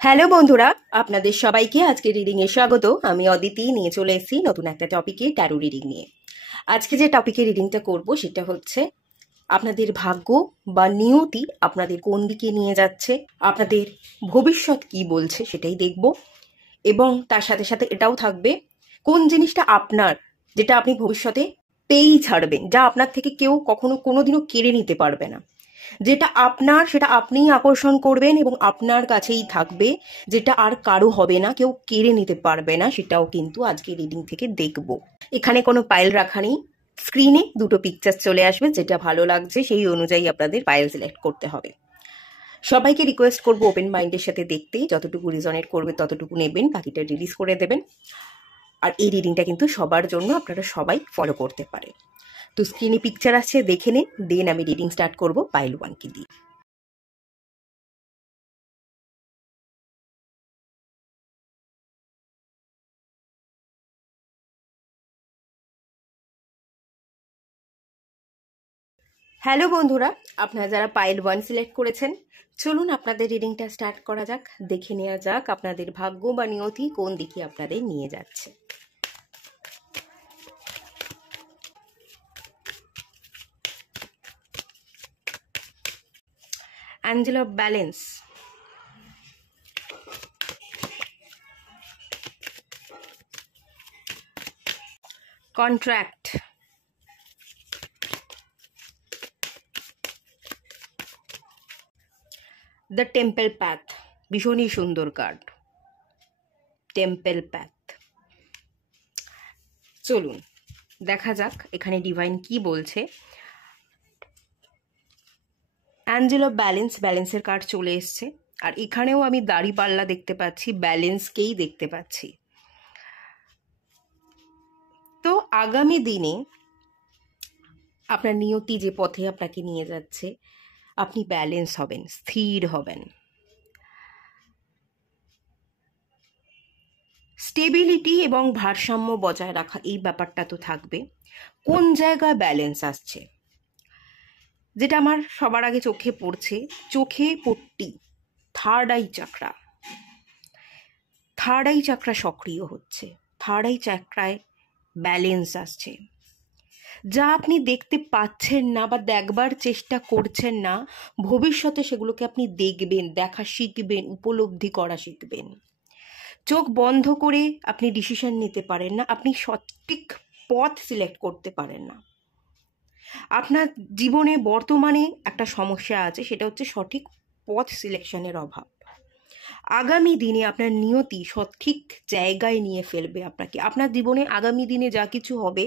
Hello বন্ধুরা, আপনাদের সবাইকে আজকে রিডিং এ স্বাগত। আমি অদিতি নিয়ে চলে এসেছি নতুন একটা টপিকে, ট্যারো রিডিং নিয়ে। আজকে যে টপিকে রিডিংটা করব সেটা হচ্ছে আপনাদের ভাগ্য বা নিয়তি আপনাদের কোন দিকে নিয়ে যাচ্ছে, আপনাদের ভবিষ্যৎ কি বলছে সেটাই দেখব। এবং তার সাথে সাথে এটাও থাকবে কোন জিনিসটা আপনার, যেটা আপনি ভবিষ্যতে পেয়েই ছাড়বেন, যা আপনার থেকে কেউ কখনো কোনোদিনও কেড়ে নিতে পারবে না। যেটা আপনার সেটা আপনিই আকর্ষণ করবেন এবং আপনার কাছেই থাকবে, যেটা আর কারো হবে না, কেউ কেড়ে নিতে পারবে না, সেটাও কিন্তু আজকে রিডিং থেকে দেখব। এখানে কোনো পাইল রাখা নেই, স্ক্রিনে দুটো পিকচার চলে আসবে, যেটা ভালো লাগছে সেই অনুযায়ী আপনাদের পাইল সিলেক্ট করতে হবে। সবাইকে রিকোয়েস্ট করবো ওপেন মাইন্ডের সাথে দেখতে, যতটুকু রিজনেট করবে ততটুকু নেবেন, বাকিটা রিলিজ করে দেবেন। আর এই রিডিংটা কিন্তু সবার জন্য, আপনারা সবাই ফলো করতে পারেন। তো স্ক্রিনে পিকচার আসছে, দেখে নিন, দেন আমি রিডিং স্টার্ট করব পাইল ওয়ানকে দিয়ে। হ্যালো বন্ধুরা, আপনারা যারা পাইল ওয়ান সিলেক্ট করেছেন, চলুন আপনাদের রিডিংটা স্টার্ট করা যাক। দেখে নেওয়া যাক আপনাদের ভাগ্য বা নিয়তি কোন দিকে আপনাদের নিয়ে যাচ্ছে। Angel of balance, contract, the temple path, ভীষণই সুন্দর কার্ড, টেম্পল প্যাথ। চলুন দেখা যাক এখানে ডিভাইন কি বলছে। অ্যাঞ্জেল অফ ব্যালেন্স, ব্যালেন্সের কার্ড চলে এসছে, আর এখানেও আমি দাড়িপাল্লা দেখতে পাচ্ছি, ব্যালেন্সকেই দেখতে পাচ্ছি। তো আগামী দিনে আপনার নিয়তি যে পথে আপনাকে নিয়ে যাচ্ছে, আপনি ব্যালেন্স হবেন, স্থির হবেন, স্টেবিলিটি এবং ভারসাম্য বজায় রাখা, এই ব্যাপারটা তো থাকবে। কোন জায়গায় ব্যালেন্স আসছে, যেটা আমার সবার আগে চোখে পড়ছে, চোখে পট্টি, থার্ড আই চাকরা, থার্ড আই চাকরা সক্রিয় হচ্ছে, থার্ড আই চাকরায় ব্যালেন্স আসছে। যা আপনি দেখতে পাচ্ছেন না বা দেখবার চেষ্টা করছেন না, ভবিষ্যতে সেগুলোকে আপনি দেখবেন, দেখা শিখবেন, উপলব্ধি করা শিখবেন। চোখ বন্ধ করে আপনি ডিসিশন নিতে পারেন না, আপনি সঠিক পথ সিলেক্ট করতে পারেন না। আপনার জীবনে বর্তমানে একটা সমস্যা আছে, সেটা হচ্ছে সঠিক পথ সিলেকশনের অভাব। আগামী দিনে আপনার নিয়তি সঠিক জায়গায় নিয়ে ফেলবে আপনাকে। আপনার জীবনে আগামী দিনে যা কিছু হবে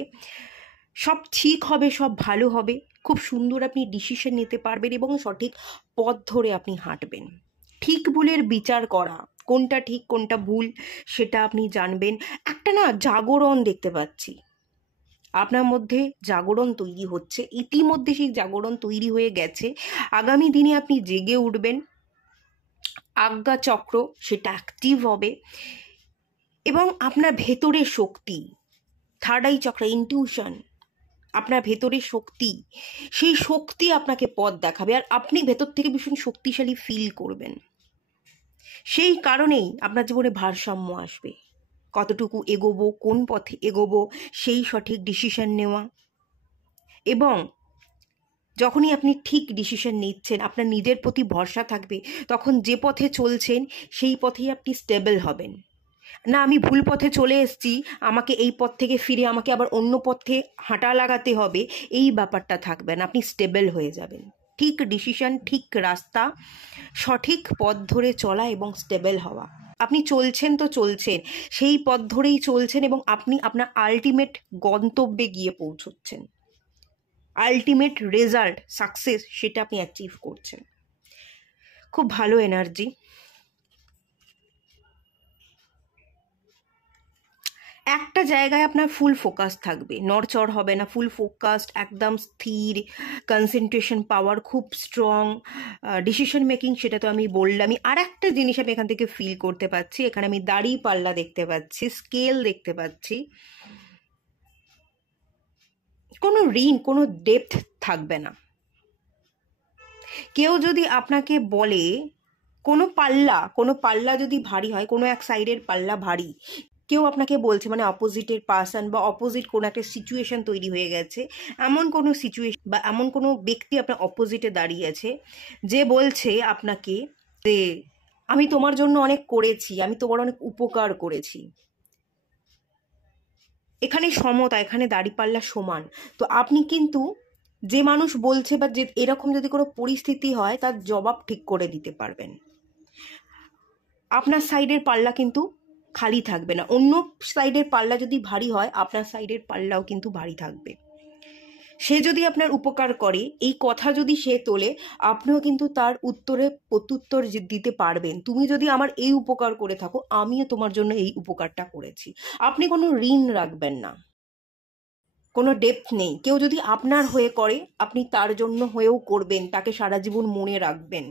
সব ঠিক হবে, সব ভালো হবে, খুব সুন্দর আপনি ডিসিশন নিতে পারবেন এবং সঠিক পথ ধরে আপনি হাঁটবেন। ঠিক ভুলের বিচার করা, কোনটা ঠিক কোনটা ভুল সেটা আপনি জানবেন। একটা না জাগরণ দেখতে পাচ্ছি, আপনার মধ্যে জাগরণ তৈরি হচ্ছে, ইতিমধ্যে সেই জাগরণ তৈরি হয়ে গেছে। আগামী দিনে আপনি জেগে উঠবেন, আজ্ঞা চক্র সেটা অ্যাক্টিভ হবে এবং আপনার ভেতরের শক্তি, থার্ড আই চক্র, ইনটিউশন, আপনার ভেতরের শক্তি, সেই শক্তি আপনাকে পথ দেখাবে আর আপনি ভেতর থেকে ভীষণ শক্তিশালী ফিল করবেন। সেই কারণেই আপনার জীবনে ভারসাম্য আসবে। কতটুকু এগোবো, কোন পথে এগোবো, সেই সঠিক ডিসিশন নেওয়া। এবং যখনই আপনি ঠিক ডিসিশন নিচ্ছেন, আপনার নিজের প্রতি ভরসা থাকবে, তখন যে পথে চলছেন সেই পথেই আপনি স্টেবল হবেন। না আমি ভুল পথে চলে এসেছি, আমাকে এই পথ থেকে ফিরে আমাকে আবার অন্য পথে হাঁটা লাগাতে হবে, এই ব্যাপারটা থাকবে না। আপনি স্টেবল হয়ে যাবেন। ঠিক ডিসিশন, ঠিক রাস্তা, সঠিক পথ ধরে চলা এবং স্টেবল হওয়া। আপনি চলছেন তো চলছেন, সেই পথ ধরেই চলছেন এবং আপনি আপনার আলটিমেট গন্তব্যে গিয়ে পৌঁছচ্ছেন। আলটিমেট রেজাল্ট, সাকসেস, সেটা আপনি অ্যাচিভ করছেন। খুব ভালো এনার্জি। একটা জায়গায় আপনার ফুল ফোকাস থাকবে, নড়চড় হবে না, ফুল ফোকাসড, একদম স্থির, কনসেন্ট্রেশন পাওয়ার খুব স্ট্রং, ডিসিশন মেকিং সেটা তো আমি বললামই। আর একটা জিনিস আমি এখান থেকে ফিল করতে পাচ্ছি, এখানে আমি দাড়ি পাল্লা দেখতে পাচ্ছি, স্কেল দেখতে পাচ্ছি। কোনো ঋণ, কোনো ডেপথ থাকবে না। কেউ যদি আপনাকে বলে কোনো পাল্লা যদি ভারী হয়, কোনো এক সাইডের পাল্লা ভারী, কেউ আপনাকে বলছে, মানে অপোজিটের পার্সন বা অপোজিট কোনো একটা সিচুয়েশন তৈরি হয়ে গেছে, এমন কোনো সিচুয়েশন বা এমন কোনো ব্যক্তি আপনার অপোজিটে দাঁড়িয়ে আছে যে বলছে আপনাকে যে আমি তোমার জন্য অনেক করেছি, আমি তোমার অনেক উপকার করেছি। এখানে সমতা, এখানে দাঁড়িপাল্লা সমান। তো আপনি কিন্তু যে মানুষ বলছে বা যে এরকম যদি কোনো পরিস্থিতি হয় তার জবাব ঠিক করে দিতে পারবেন। আপনার সাইডের পাল্লা কিন্তু খালি থাকবে না। অন্য সাইডের পাল্লা যদি ভারী হয়, আপনার সাইডের পাল্লাও কিন্তু ভারী থাকবে। সে যদি আপনার উপকার করে, এই কথা যদি সে তোলে, আপনিও কিন্তু তার উত্তরে প্রত্যুত্তর দিতে পারবেন। তুমি যদি আমার এই উপকার করে থাকো, আমিও তোমার জন্য এই উপকারটা করেছি। আপনি কোনো ঋণ রাখবেন না, কোনো ডেপথ নেই। কেউ যদি আপনার হয়ে করে, আপনি তার জন্য হয়েও করবেন, তাকে সারা জীবন মনে রাখবেন।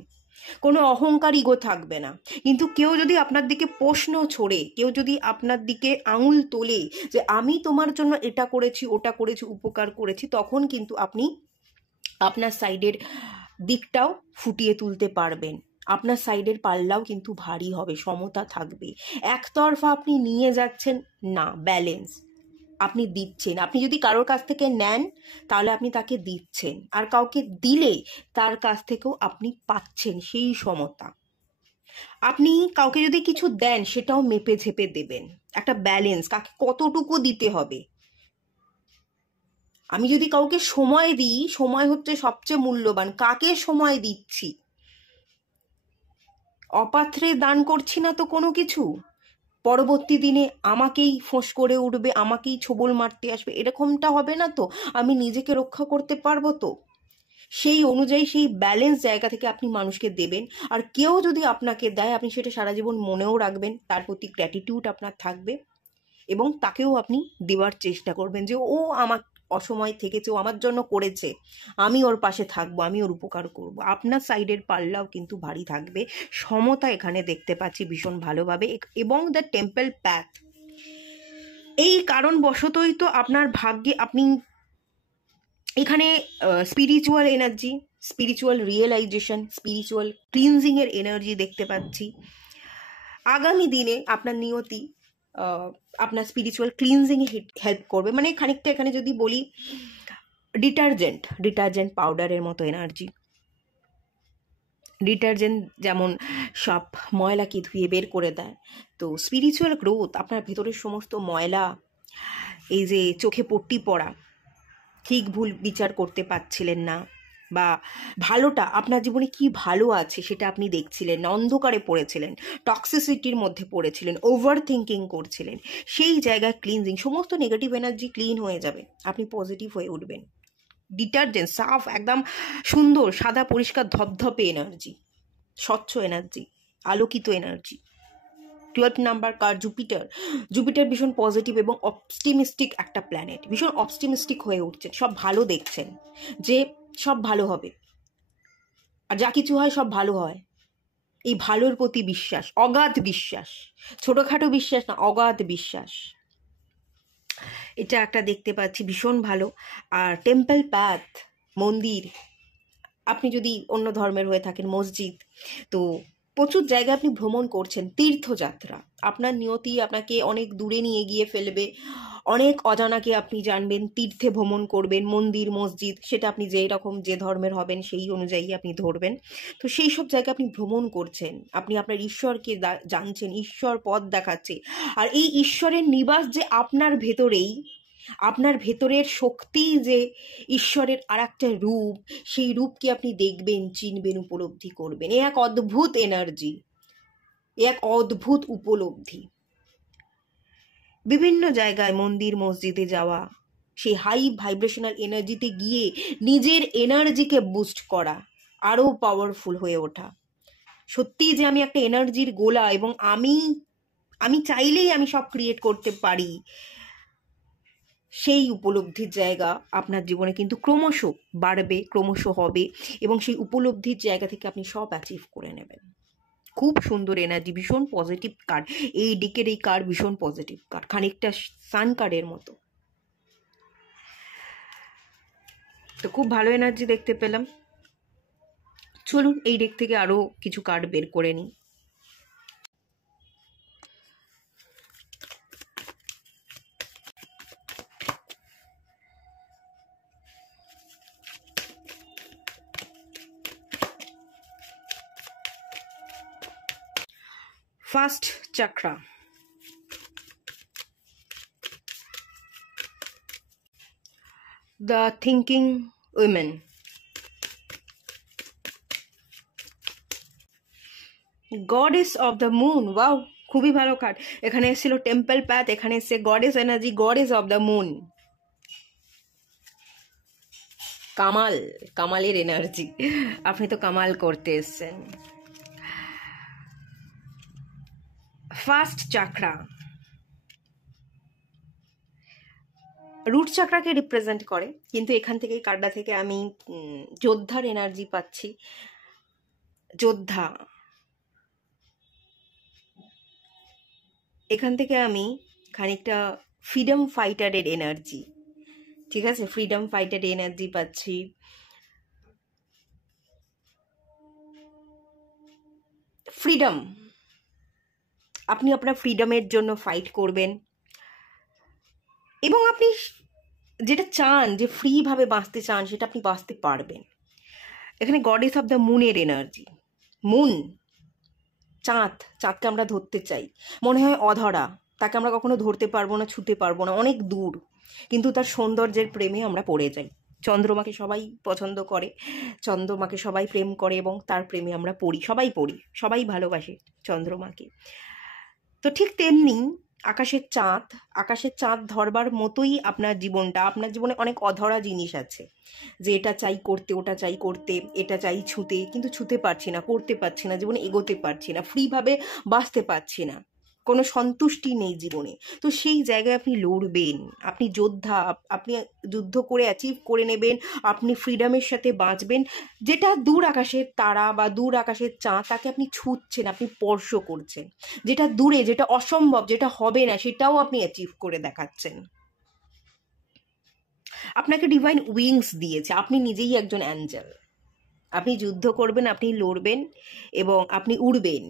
কোনো অহংকার ইগো থাকবে না। কিন্তু কেউ যদি আপনার দিকে প্রশ্ন ছোড়ে, কেউ যদি আপনার দিকে আঙুল তোলে যে আমি তোমার জন্য এটা করেছি, ওটা করেছি, উপকার করেছি, তখন কিন্তু আপনি আপনার সাইডের দিকটাও ফুটিয়ে তুলতে পারবেন। আপনার সাইডের পাল্লাও কিন্তু ভারী হবে, সমতা থাকবে। একতরফা আপনি নিয়ে যাচ্ছেন না, ব্যালেন্স আপনি দিচ্ছেন। আপনি যদি কারোর কাছ থেকে নেন, তাহলে আপনি তাকে দিচ্ছেন, আর কাউকে দিলে তার কাছ থেকেও আপনি পাচ্ছেন সেই সমতা। আপনি কাউকে যদি কিছু দেন, সেটাও মেপে ঝেপে দেবেন, একটা ব্যালেন্স, কাকে কতটুকু দিতে হবে। আমি যদি কাউকে সময় দিই, সময় হচ্ছে সবচেয়ে মূল্যবান, কাকে সময় দিচ্ছি। অপাত্রে দান করছি না তো কোনো কিছু, পরবর্তী দিনে আমাকেই ফোঁস করে উঠবে, আমাকেই ছোবল মারতে আসবে, এরকমটা হবে না তো। আমি নিজেকে রক্ষা করতে পারবো তো। সেই অনুযায়ী সেই ব্যালেন্স জায়গা থেকে আপনি মানুষকে দেবেন। আর কেউ যদি আপনাকে দেয়, আপনি সেটা সারা জীবন মনেও রাখবেন, তার প্রতি গ্র্যাটিটিউড আপনার থাকবে, এবং তাকেও আপনি দেওয়ার চেষ্টা করবেন যে ও আমার অসময় থেকেছে, ও আমার জন্য করেছে, আমি ওর পাশে থাকবো, আমি ওর উপকার করব। আপনার সাইডের পাল্লাও কিন্তু ভারী থাকবে। সমতা এখানে দেখতে পাচ্ছি ভীষণ ভালোভাবে। এবং দ্য টেম্পল প্যাথ, এই কারণবশতই তো আপনার ভাগ্যে আপনি এখানে spiritual energy, spiritual realization, spiritual cleansing এর এনার্জি দেখতে পাচ্ছি। আগামী দিনে আপনার নিয়তি আপনার স্পিরিচুয়াল ক্লিনজিংয়ে হেল্প করবে। মানে খানিকটা এখানে যদি বলি, ডিটারজেন্ট পাউডারের মতো এনার্জি। ডিটারজেন্ট যেমন সব ময়লাকে ধুয়ে বের করে দেয়, তো স্পিরিচুয়াল গ্রোথ আপনার ভেতরের সমস্ত ময়লা, এই যে চোখে পট্টি পড়া, ঠিক ভুল বিচার করতে পারছিলেন না, বা ভালোটা আপনার জীবনে কি ভালো আছে সেটা আপনি দেখছিলেন না, অন্ধকারে পড়েছিলেন, টক্সিসিটির মধ্যে পড়েছিলেন, ওভার থিঙ্কিং করছিলেন, সেই জায়গায় ক্লিনজিং, সমস্ত নেগেটিভ এনার্জি ক্লিন হয়ে যাবে, আপনি পজিটিভ হয়ে উঠবেন। ডিটারজেন্ট সাফ, একদম সুন্দর সাদা পরিষ্কার ধপধপে এনার্জি, স্বচ্ছ এনার্জি, আলোকিত এনার্জি। 12 নাম্বার কার জুপিটার ভীষণ পজিটিভ এবং অপটিমিস্টিক একটা প্ল্যানেট, ভীষণ অপটিমিস্টিক হয়ে উঠছেন, সব ভালো দেখছেন, যে সব ভালো হবে, আর যা কিছু হয় সব ভালো হয়। এই ভালোর প্রতি বিশ্বাস, অগাধ বিশ্বাস, ছোটখাটো বিশ্বাস না, অগাধ বিশ্বাস, এটা একটা দেখতে পাচ্ছি ভীষণ ভালো। আর টেম্পল প্যাথ, মন্দির, আপনি যদি অন্য ধর্মের হয়ে থাকেন, মসজিদ, তো প্রচুর জায়গায় আপনি ভ্রমণ করছেন, তীর্থযাত্রা, আপনার নিয়তি আপনাকে অনেক দূরে নিয়ে গিয়ে ফেলবে, অনেক অজানাকে আপনি জানবেন, তীর্থে ভ্রমণ করবেন, মন্দির মসজিদ, সেটা আপনি যে রকম যে ধর্মের হবেন সেই অনুযায়ী আপনি ধরবেন। তো সেই সব জায়গায় আপনি ভ্রমণ করছেন, আপনি আপনার ঈশ্বরকে জানছেন, ঈশ্বর পথ দেখাচ্ছে। আর এই ঈশ্বরের নিবাস যে আপনার ভেতরেই, আপনার ভেতরের শক্তি যে ঈশ্বরের আর একটা রূপ, সেই রূপকে আপনি দেখবেন, চিনবেন, উপলব্ধি করবেন। এ এক অদ্ভুত এনার্জি, এ এক অদ্ভুত উপলব্ধি। বিভিন্ন জায়গায় মন্দির মসজিদে যাওয়া, সেই হাই ভাইব্রেশনাল এনার্জিতে গিয়ে নিজের এনার্জিকে বুস্ট করা, আরও পাওয়ারফুল হয়ে ওঠা। সত্যি যে আমি একটা এনার্জির গোলা, এবং আমি চাইলেই আমি সব ক্রিয়েট করতে পারি, সেই উপলব্ধির জায়গা আপনার জীবনে কিন্তু ক্রমশ বাড়বে, ক্রমশ হবে, এবং সেই উপলব্ধির জায়গা থেকে আপনি সব অ্যাচিভ করে নেবেন। খুব সুন্দর এনার্জি, ভীষণ পজিটিভ কার্ড। এই ডিকের এই কার্ড ভীষণ পজিটিভ কার্ড, খানিকটা সান কার্ডের মতো। তো খুব ভালো এনার্জি দেখতে পেলাম। চলুন এই ডেক থেকে আরও কিছু কার্ড বের করে নিই। First চাকরা, the thinking women, goddess of the moon. Wow, খুবই ভালো কার্ড। এখানে এসেছিল টেম্পল প্যাথ, এখানে এসছে goddess energy, goddess of the moon. Kamal, কামালের এনার্জি, আপনি তো কামাল করতে এসছেন। ফার্স্ট চাকরা রুট চাকরাকে রিপ্রেজেন্ট করে, কিন্তু এখান থেকে কার্ডটা থেকে আমি যোদ্ধার এনার্জি পাচ্ছি। যোদ্ধা, এখান থেকে আমি খানিকটা ফ্রিডম ফাইটারের এনার্জি, ঠিক আছে, ফ্রিডম ফাইটার এনার্জি পাচ্ছি। ফ্রিডম, আপনি আপনার ফ্রিডমের জন্য ফাইট করবেন এবং আপনি যেটা চান, যে ফ্রিভাবে বাঁচতে চান, সেটা আপনি বাঁচতে পারবেন। এখানে গডেস অফ দ্য মুনের এনার্জি। মুন, চাঁদ, চাঁদকে আমরা ধরতে চাই, মনে হয় অধরা, তাকে আমরা কখনো ধরতে পারবো না, ছুতে পারবো না, অনেক দূর, কিন্তু তার সৌন্দর্যের প্রেমে আমরা পড়ে যাই। চন্দ্রমাকে সবাই পছন্দ করে, চন্দ্রমাকে সবাই প্রেম করে এবং তার প্রেমে আমরা পড়ি, সবাই ভালোবাসে চন্দ্রমাকে। তো ঠিক তেমনি আকাশের চাঁদ ধরবার মতোই আপনার জীবনটা। আপনার জীবনে অনেক অধরা জিনিস আছে, যে এটা চাই করতে, ওটা চাই করতে, এটা চাই ছুঁতে, কিন্তু ছুঁতে পারছি না, করতে পারছি না, জীবনে এগোতে পারছি না, ফ্রিভাবে বাঁচতে পারছি না, কোনো সন্তুষ্টি নেই জীবনে। তো সেই জায়গায় আপনি লড়বেন, আপনি যোদ্ধা, আপনি যুদ্ধ করে অ্যাচিভ করে নেবেন, আপনি ফ্রিডমের সাথে বাঁচবেন। যেটা দূর আকাশের তারা বা দূর আকাশের চাঁদ, তাকে আপনি ছুঁচ্ছেন, আপনি স্পর্শ করছেন। যেটা দূরে, যেটা অসম্ভব, যেটা হবে না, সেটাও আপনি অ্যাচিভ করে দেখাচ্ছেন। আপনাকে ডিভাইন উইংস দিয়েছে, আপনি নিজেই একজন অ্যাঞ্জেল। আপনি যুদ্ধ করবেন, আপনি লড়বেন এবং আপনি উড়বেন।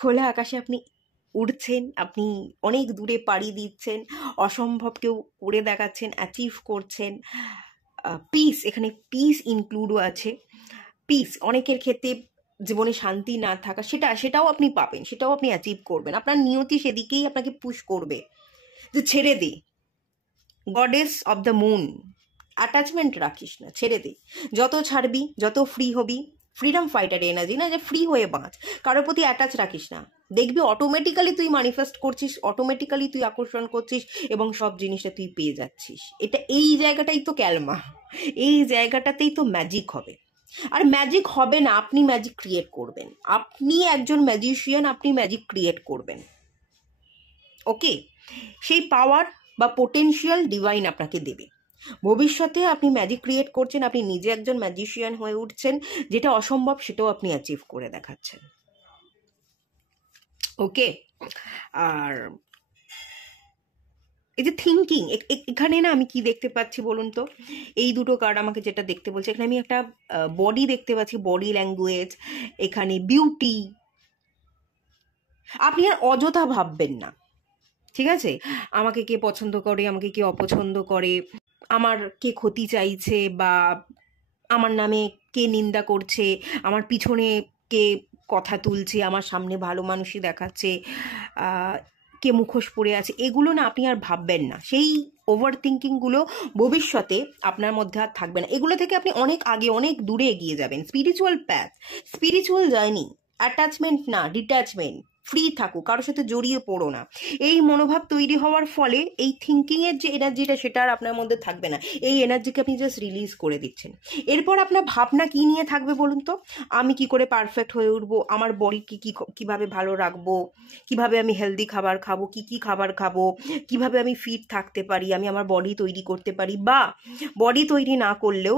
খোলা আকাশে আপনি উড়ছেন, আপনি অনেক দূরে পাড়ি দিচ্ছেন, অসম্ভবকেও করে দেখাচ্ছেন, অ্যাচিভ করছেন। পিস, এখানে পিস ইনক্লুডও আছে। পিস, অনেকের ক্ষেত্রে জীবনে শান্তি না থাকা, সেটাও আপনি পাবেন, সেটাও আপনি অ্যাচিভ করবেন। আপনার নিয়তি সেদিকেই আপনাকে পুশ করবে যে ছেড়ে দে। Goddess of the moon, attachment রাখিস না, ছেড়ে দে। যত ছাড়বি, যত ফ্রি হবি, ফ্রিডম ফাইটার এনার্জি না, যে ফ্রি হয়ে বাঁচ, কারোর প্রতি অ্যাটাচ রাখিস না। দেখবি অটোমেটিক্যালি তুই ম্যানিফেস্ট করছিস, অটোমেটিক্যালি তুই আকর্ষণ করছিস এবং সব জিনিসটা তুই পেয়ে যাচ্ছিস। এই জায়গাটাই তো ক্যালমা, এই জায়গাটাতেই তো ম্যাজিক হবে। আর ম্যাজিক হবে না, আপনি ম্যাজিক ক্রিয়েট করবেন। আপনি একজন ম্যাজিশিয়ান, আপনি ম্যাজিক ক্রিয়েট করবেন। ওকে, সেই পাওয়ার বা পোটেনশিয়াল ডিভাইন আপনাকে দেবে। ভবিষ্যতে আপনি ম্যাজিক ক্রিয়েট করছেন, আপনি নিজে একজন ম্যাজিশিয়ান হয়ে উঠছেন, যেটা অসম্ভব সেটাও আপনি অ্যাচিভ করে দেখাচ্ছেন। ওকে, আর এই যে থিঙ্কিং, এখানে না আমি কি দেখতে পাচ্ছি বলুন তো? এই দুটো কার্ড আমাকে যেটা দেখতে বলছে, এখানে আমি একটা বডি দেখতে পাচ্ছি, বডি ল্যাঙ্গুয়েজ, এখানে বিউটি। আপনি আর অযথা ভাববেন না, ঠিক আছে? আমাকে কে পছন্দ করে, আমাকে কে অপছন্দ করে, আমার কে ক্ষতি চাইছে, বা আমার নামে কে নিন্দা করছে, আমার পিছনে কে কথা তুলছে, আমার সামনে ভালো মানুষই দেখাচ্ছে, কে মুখোশ পড়ে আছে, এগুলো না আপনি আর ভাববেন না। সেই ওভার থিঙ্কিংগুলো ভবিষ্যতে আপনার মধ্যে আর থাকবে না। এগুলো থেকে আপনি অনেক আগে, অনেক দূরে এগিয়ে যাবেন। Spiritual path, spiritual journey, attachment না, ডিট্যাচমেন্ট। ফ্রি থাকো, কারোর সাথে জড়িয়ে পড়ো না। এই মনোভাব তৈরি হওয়ার ফলে এই থিঙ্কিংয়ের যে এনার্জিটা, সেটা আর আপনার মধ্যে থাকবে না। এই এনার্জিকে আপনি জাস্ট রিলিজ করে দিচ্ছেন। এরপর আপনার ভাবনা কি নিয়ে থাকবে বলুন তো? আমি কি করে পারফেক্ট হয়ে উঠবো, আমার বডিকে কিভাবে ভালো রাখবো, কিভাবে আমি হেলদি খাবার খাবো, কি খাবার খাবো, কিভাবে আমি ফিট থাকতে পারি, আমি আমার বডি তৈরি করতে পারি, বা বডি তৈরি না করলেও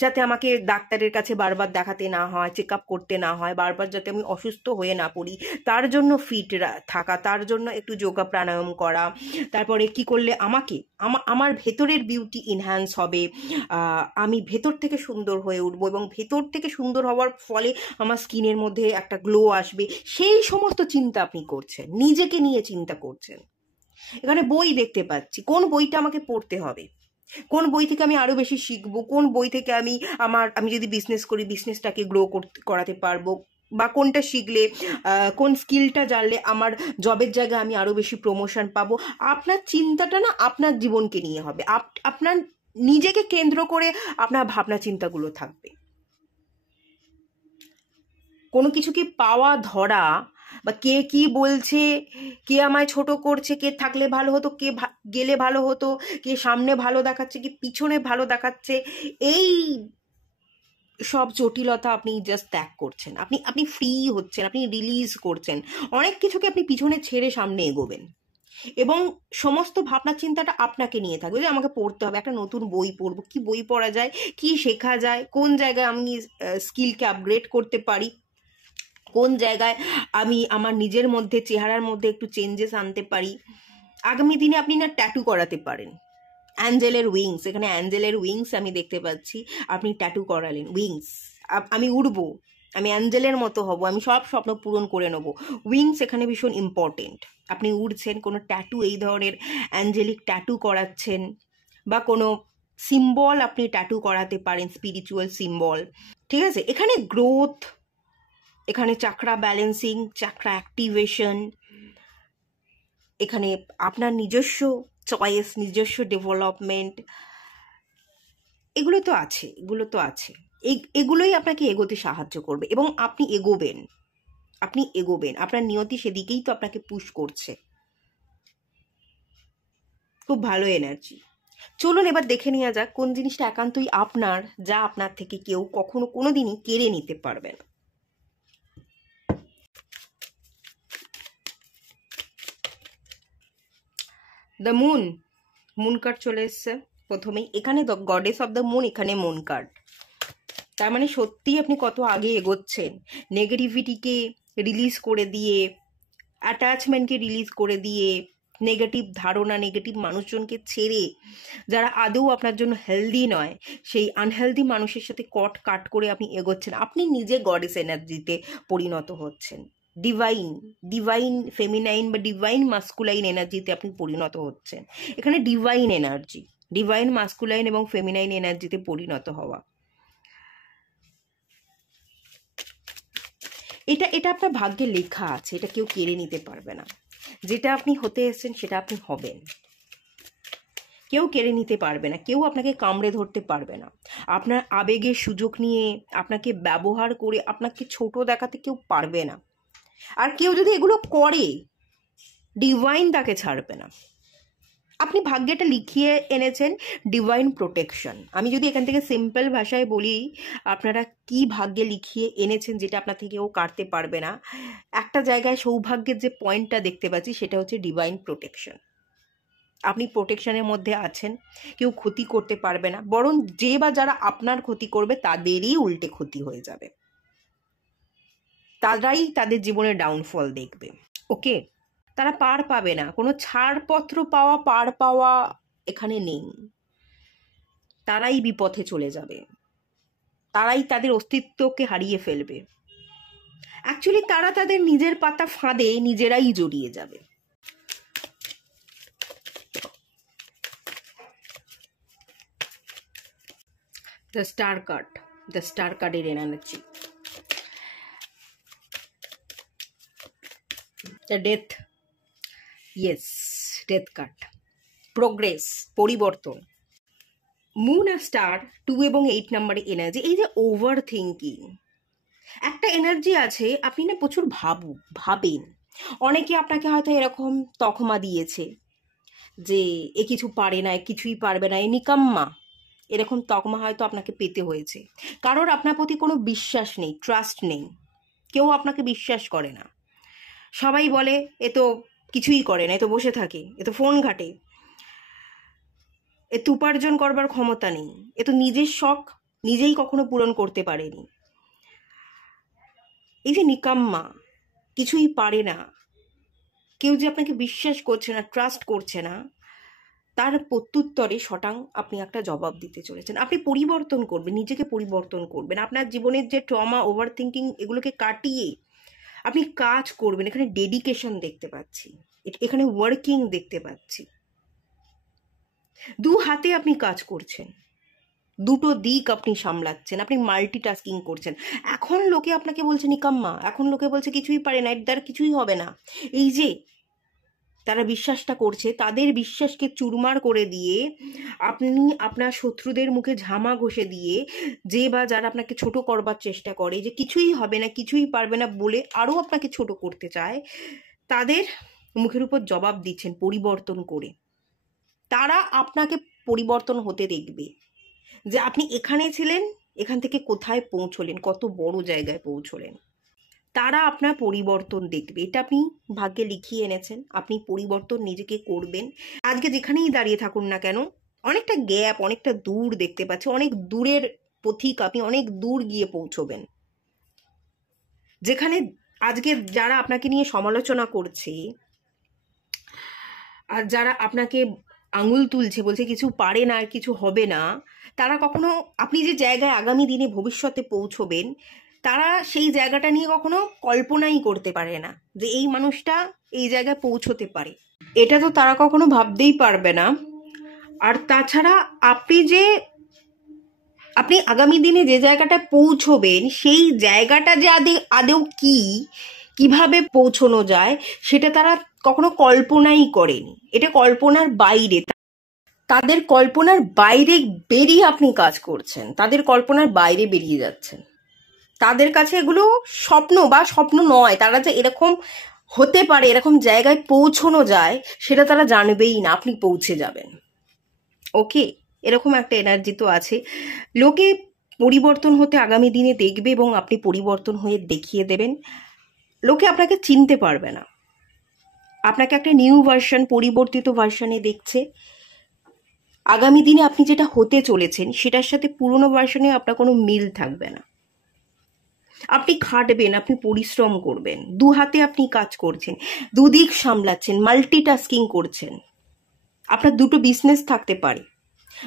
যাতে আমাকে ডাক্তারের কাছে বারবার দেখাতে না হয়, চেক আপ করতে না হয়, বারবার যাতে আমি অসুস্থ হয়ে না পড়ি, তার জন্য ফিট থাকা, তার জন্য একটু যোগা প্রাণায়াম করা, তারপরে কি করলে আমাকে আমার ভেতরের বিউটি ইনহ্যান্স হবে, আমি ভেতর থেকে সুন্দর হয়ে উঠবো, এবং ভেতর থেকে সুন্দর হওয়ার ফলে আমার স্কিনের মধ্যে একটা গ্লো আসবে, সেই সমস্ত চিন্তা আপনি করছেন, নিজেকে নিয়ে চিন্তা করছেন। এখানে বই দেখতে পাচ্ছি, কোন বইটা আমাকে পড়তে হবে, কোন বই থেকে আমি আরো বেশি শিখবো, কোন বই থেকে আমি যদি বিজনেস করি বিজনেসটাকে গ্রো করাতে পারবো, বা কোনটা শিখলে কোন স্কিলটা জানলে আমার জবের জায়গায় আমি আরো বেশি প্রমোশন পাবো। আপনার চিন্তাটা না আপনার জীবনকে নিয়ে হবে, আপনার নিজেকে কেন্দ্র করে আপনার ভাবনা চিন্তাগুলো থাকবে। কোনো কিছুকে পাওয়া ধরা, বা কে কি বলছে, কে আমায় ছোট করছে, কে থাকলে ভালো হতো, কে গেলে ভালো হতো, কে সামনে ভালো দেখাচ্ছে, কে পিছনে ভালো দেখাচ্ছে, এই সব জটিলতা আপনি জাস্ট ত্যাগ করছেন, আপনি ফ্রি হচ্ছেন, আপনি রিলিজ করছেন, অনেক কিছুকে আপনি পিছনে ছেড়ে সামনে এগোবেন, এবং সমস্ত ভাবনা চিন্তাটা আপনাকে নিয়ে থাকবে যে আমাকে পড়তে হবে, একটা নতুন বই পড়বো, কি বই পড়া যায়, কি শেখা যায়, কোন জায়গায় আমি স্কিলকে আপগ্রেড করতে পারি, কোন জায়গায় আমি আমার নিজের মধ্যে চেহারার মধ্যে একটু চেঞ্জেস আনতে পারি। আগামী দিনে আপনি না ট্যাটু করাতে পারেন, অ্যাঞ্জেলের উইংস, এখানে অ্যাঞ্জেলের উইংস আমি দেখতে পাচ্ছি, আপনি ট্যাটু করালেন উইংস, আমি উড়বো, আমি অ্যাঞ্জেলের মতো হব, আমি সব স্বপ্ন পূরণ করে নেবো, উইংস এখানে ভীষণ ইম্পর্টেন্ট। আপনি উড়ছেন, কোনো ট্যাটু এই ধরনের অ্যাঞ্জেলিক ট্যাটু করাচ্ছেন, বা কোনো সিম্বল আপনি ট্যাটু করাতে পারেন, স্পিরিচুয়াল সিম্বল, ঠিক আছে। এখানে গ্রোথ, এখানে চাকরা ব্যালেন্সিং, চাকরা অ্যাক্টিভেশন, এখানে আপনার নিজস্ব চয়েস, নিজস্ব ডেভেলপমেন্ট, এগুলো তো আছে, এগুলোই আপনাকে এগোতে সাহায্য করবে, এবং আপনি এগোবেন, আপনার নিয়তি সেদিকেই তো আপনাকে পুশ করছে। খুব ভালো এনার্জি। চলুন এবার দেখে নেওয়া যাক কোন জিনিসটা একান্তই আপনার, যা আপনার থেকে কেউ কখনো কোনোদিনই কেড়ে নিতে পারবে না। দ্য মুন কার্ড চলে এসছে প্রথমেই, এখানে গডেস অফ দ্য মুন, এখানে মুন কার্ড, তার মানে সত্যিই আপনি কত আগে এগোচ্ছেন, নেগেটিভিটিকে রিলিজ করে দিয়ে, অ্যাটাচমেন্টকে রিলিজ করে দিয়ে, নেগেটিভ ধারণা, নেগেটিভ মানুষজনকে ছেড়ে, যারা আদৌ আপনার জন্য হেলদি নয়, সেই আনহেলদি মানুষের সাথে কাট করে আপনি এগোচ্ছেন, আপনি নিজে গডেস এনার্জিতে পরিণত হচ্ছেন, ডিভাইন ফেমিনাইন বা ডিভাইন মাস্কুলাইন এনার্জিতে আপনি পরিণত হচ্ছেন। এখানে ডিভাইন এনার্জি, ডিভাইন মাস্কুলাইন এবং ফেমিনাইন এনার্জিতে পরিণত হওয়া, এটা আপনার ভাগ্যে লেখা আছে, এটা কেউ কেড়ে নিতে পারবে না। যেটা আপনি হতে এসেছেন সেটা আপনি হবেন, কেউ কেড়ে নিতে পারবে না, কেউ আপনাকে কামড়ে ধরতে পারবে না। আপনার আবেগের সুযোগ নিয়ে, আপনাকে ব্যবহার করে আপনাকে ছোট দেখাতে কেউ পারবে না। আর কেউ যদি এগুলো করে, ডিভাইন তাকে ছাড়বে না। আপনি ভাগ্যেটা লিখিয়ে এনেছেন, ডিভাইন প্রোটেকশন। আমি যদি এখান থেকে সিম্পল ভাষায় বলি, আপনারা কি ভাগ্যে লিখিয়ে এনেছেন যেটা আপনার থেকে কেউ কাটতে পারবে না, একটা জায়গায় সৌভাগ্যের যে পয়েন্টটা দেখতে পাচ্ছি সেটা হচ্ছে ডিভাইন প্রোটেকশন। আপনি প্রোটেকশনের মধ্যে আছেন, কেউ ক্ষতি করতে পারবে না, বরং যে বা যারা আপনার ক্ষতি করবে তাদেরই উল্টে ক্ষতি হয়ে যাবে, তারাই তাদের জীবনে ডাউনফল দেখবে। ওকে, তারা পার পাবে না, কোনো ছাড়পত্র পাওয়া, পার পাওয়া এখানে নেই, তারাই বিপথে চলে যাবে, তারাই তাদের অস্তিত্বকে হারিয়ে ফেলবে। অ্যাকচুয়ালি তারা তাদের নিজের পাতা ফাঁদে নিজেরাই জড়িয়ে যাবে। দ্য স্টার কার্ডের energy, the death, yes, death card, progress, পরিবর্তন। মুন আর স্টার 2 এবং 8 নম্বরে এনার্জি, এই যে ওভার থিঙ্কিং একটা এনার্জি আছে, আপনি না প্রচুর ভাবেন। অনেকে আপনাকে হয়তো এরকম তকমা দিয়েছে যে এ কিছু পারে না, এ কিছুই পারবে না, এ নিকাম্মা, এরকম তকমা হয়তো আপনাকে পেতে হয়েছে। কারোর আপনার প্রতি কোনো বিশ্বাস নেই, ট্রাস্ট নেই, কেউ আপনাকে বিশ্বাস করে না। সবাই বলে এ তো কিছুই করে না, এ তো বসে থাকে, এ তো ফোন ঘাটে, এ তো উপার্জন করবার ক্ষমতা নেই, এ তো নিজের শখ নিজেই কখনো পূরণ করতে পারেনি। এই যে নিকাম্মা, কিছুই পারে না, কেউ যে আপনাকে বিশ্বাস করছে না, ট্রাস্ট করছে না, তার প্রত্যুত্তরে শটাং আপনি একটা জবাব দিতে চলেছেন। আপনি পরিবর্তন করবেন, নিজেকে পরিবর্তন করবেন, আপনার জীবনের যে ট্রমা, ওভার থিঙ্কিং, এগুলোকে কাটিয়ে আপনি কাজ করবেন। এখানে ডেডিকেশন দেখতে পাচ্ছি, এখানে ওয়ার্কিং দেখতে পাচ্ছি। দু হাতে আপনি কাজ করছেন, দুটো দিক আপনি সামলাচ্ছেন, আপনি মাল্টিটাস্কিং করছেন। এখন লোকে আপনাকে বলছে নিকাম্মা, এখন লোকে বলছে কিছুই পারে না, এর দ্বারা কিছুই হবে না। এই যে তারা বিশ্বাসটা করছে, তাদের বিশ্বাসকে চুরমার করে দিয়ে আপনি আপনার শত্রুদের মুখে ঝামা ঘষে দিয়ে, যে বা যারা আপনাকে ছোট করবার চেষ্টা করে, যে কিছুই হবে না, কিছুই পারবে না বলে আরও আপনাকে ছোট করতে চায়, তাদের মুখের উপর জবাব দিচ্ছেন পরিবর্তন করে। তারা আপনাকে পরিবর্তন হতে দেখবে, যে আপনি এখানে ছিলেন, এখান থেকে কোথায় পৌঁছলেন, কত বড় জায়গায় পৌঁছলেন। তারা আপনার পরিবর্তন দেখবে, এটা আপনি ভাগ্যে লিখিয়ে এনেছেন। আপনি পরিবর্তন নিজেকে করবেন। আজকে যেখানেই দাঁড়িয়ে থাকুন না কেন, অনেকটা গ্যাপ, অনেকটা দূর দেখতে পাচ্ছি, অনেক দূরের পথিক, আপনি অনেক দূর গিয়ে পৌঁছবেন। যেখানে আজকে যারা আপনাকে নিয়ে সমালোচনা করছে, আর যারা আপনাকে আঙুল তুলছে, বলছে কিছু পারে না, আর কিছু হবে না, তারা কখনো আপনি যে জায়গায় আগামী দিনে ভবিষ্যতে পৌঁছবেন, তারা সেই জায়গাটা নিয়ে কখনো কল্পনাই করতে পারে না যে এই মানুষটা এই জায়গায় পৌঁছতে পারে। এটা তো তারা কখনো ভাবতেই পারবে না। আর তাছাড়া আপনি আগামী দিনে যে জায়গাটায় পৌঁছবেন, সেই জায়গাটা যে আদেও কিভাবে পৌঁছানো যায়, সেটা তারা কখনো কল্পনাই করেনি। এটা কল্পনার বাইরে, তাদের কল্পনার বাইরে বেরিয়ে আপনি কাজ করছেন, তাদের কল্পনার বাইরে বেরিয়ে যাচ্ছেন। তাদের কাছে এগুলো স্বপ্ন বা স্বপ্ন নয়। তারা যে এরকম হতে পারে, এরকম জায়গায় পৌঁছানো যায়, সেটা তারা জানবেই না, আপনি পৌঁছে যাবেন। ওকে, এরকম একটা এনার্জি তো আছে। লোকে পরিবর্তন হতে আগামী দিনে দেখবে এবং আপনি পরিবর্তন হয়ে দেখিয়ে দেবেন। লোকে আপনাকে চিনতে পারবে না, আপনাকে একটা নিউ ভার্সন, পরিবর্তিত ভার্সনে দেখছে। আগামী দিনে আপনি যেটা হতে চলেছেন, সেটার সাথে পুরনো ভার্সনে আপনার কোনো মিল থাকবে না। আপনি খাটবেন, আপনি পরিশ্রম করবেন, দু হাতে আপনি কাজ করছেন, দুদিক সামলাচ্ছেন, মাল্টিটাস্কিং করছেন। আপনার দুটো বিজনেস থাকতে পারে,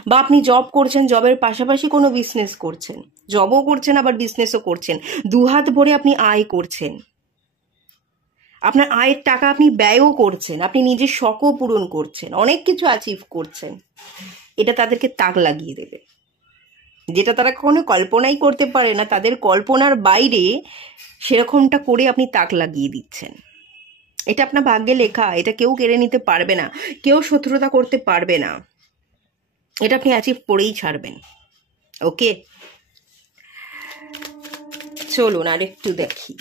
বা আপনি জব করছেন, জবের পাশাপাশি কোনো বিজনেস করছেন, জবও করছেন আবার বিজনেসও করছেন, দু হাত ভরে আপনি আয় করছেন। আপনার আয়ের টাকা আপনি ব্যয়ও করছেন, আপনি নিজের শখও পূরণ করছেন, অনেক কিছু অ্যাচিভ করছেন। এটা তাদেরকে তাক লাগিয়ে দেবে, যেটা তারা কখনো কল্পনাই করতে পারে না। তাদের কল্পনার বাইরে সেরকমটা করে আপনি তাক লাগিয়ে দিচ্ছেন। এটা আপনার ভাগ্যে লেখা, এটা কেউ কেড়ে নিতে পারবে না, কেউ শত্রুতা করতে পারবে না। এটা আপনি অ্যাচিভ করেই ছাড়বেন। ওকে, চলুন আর একটু দেখি।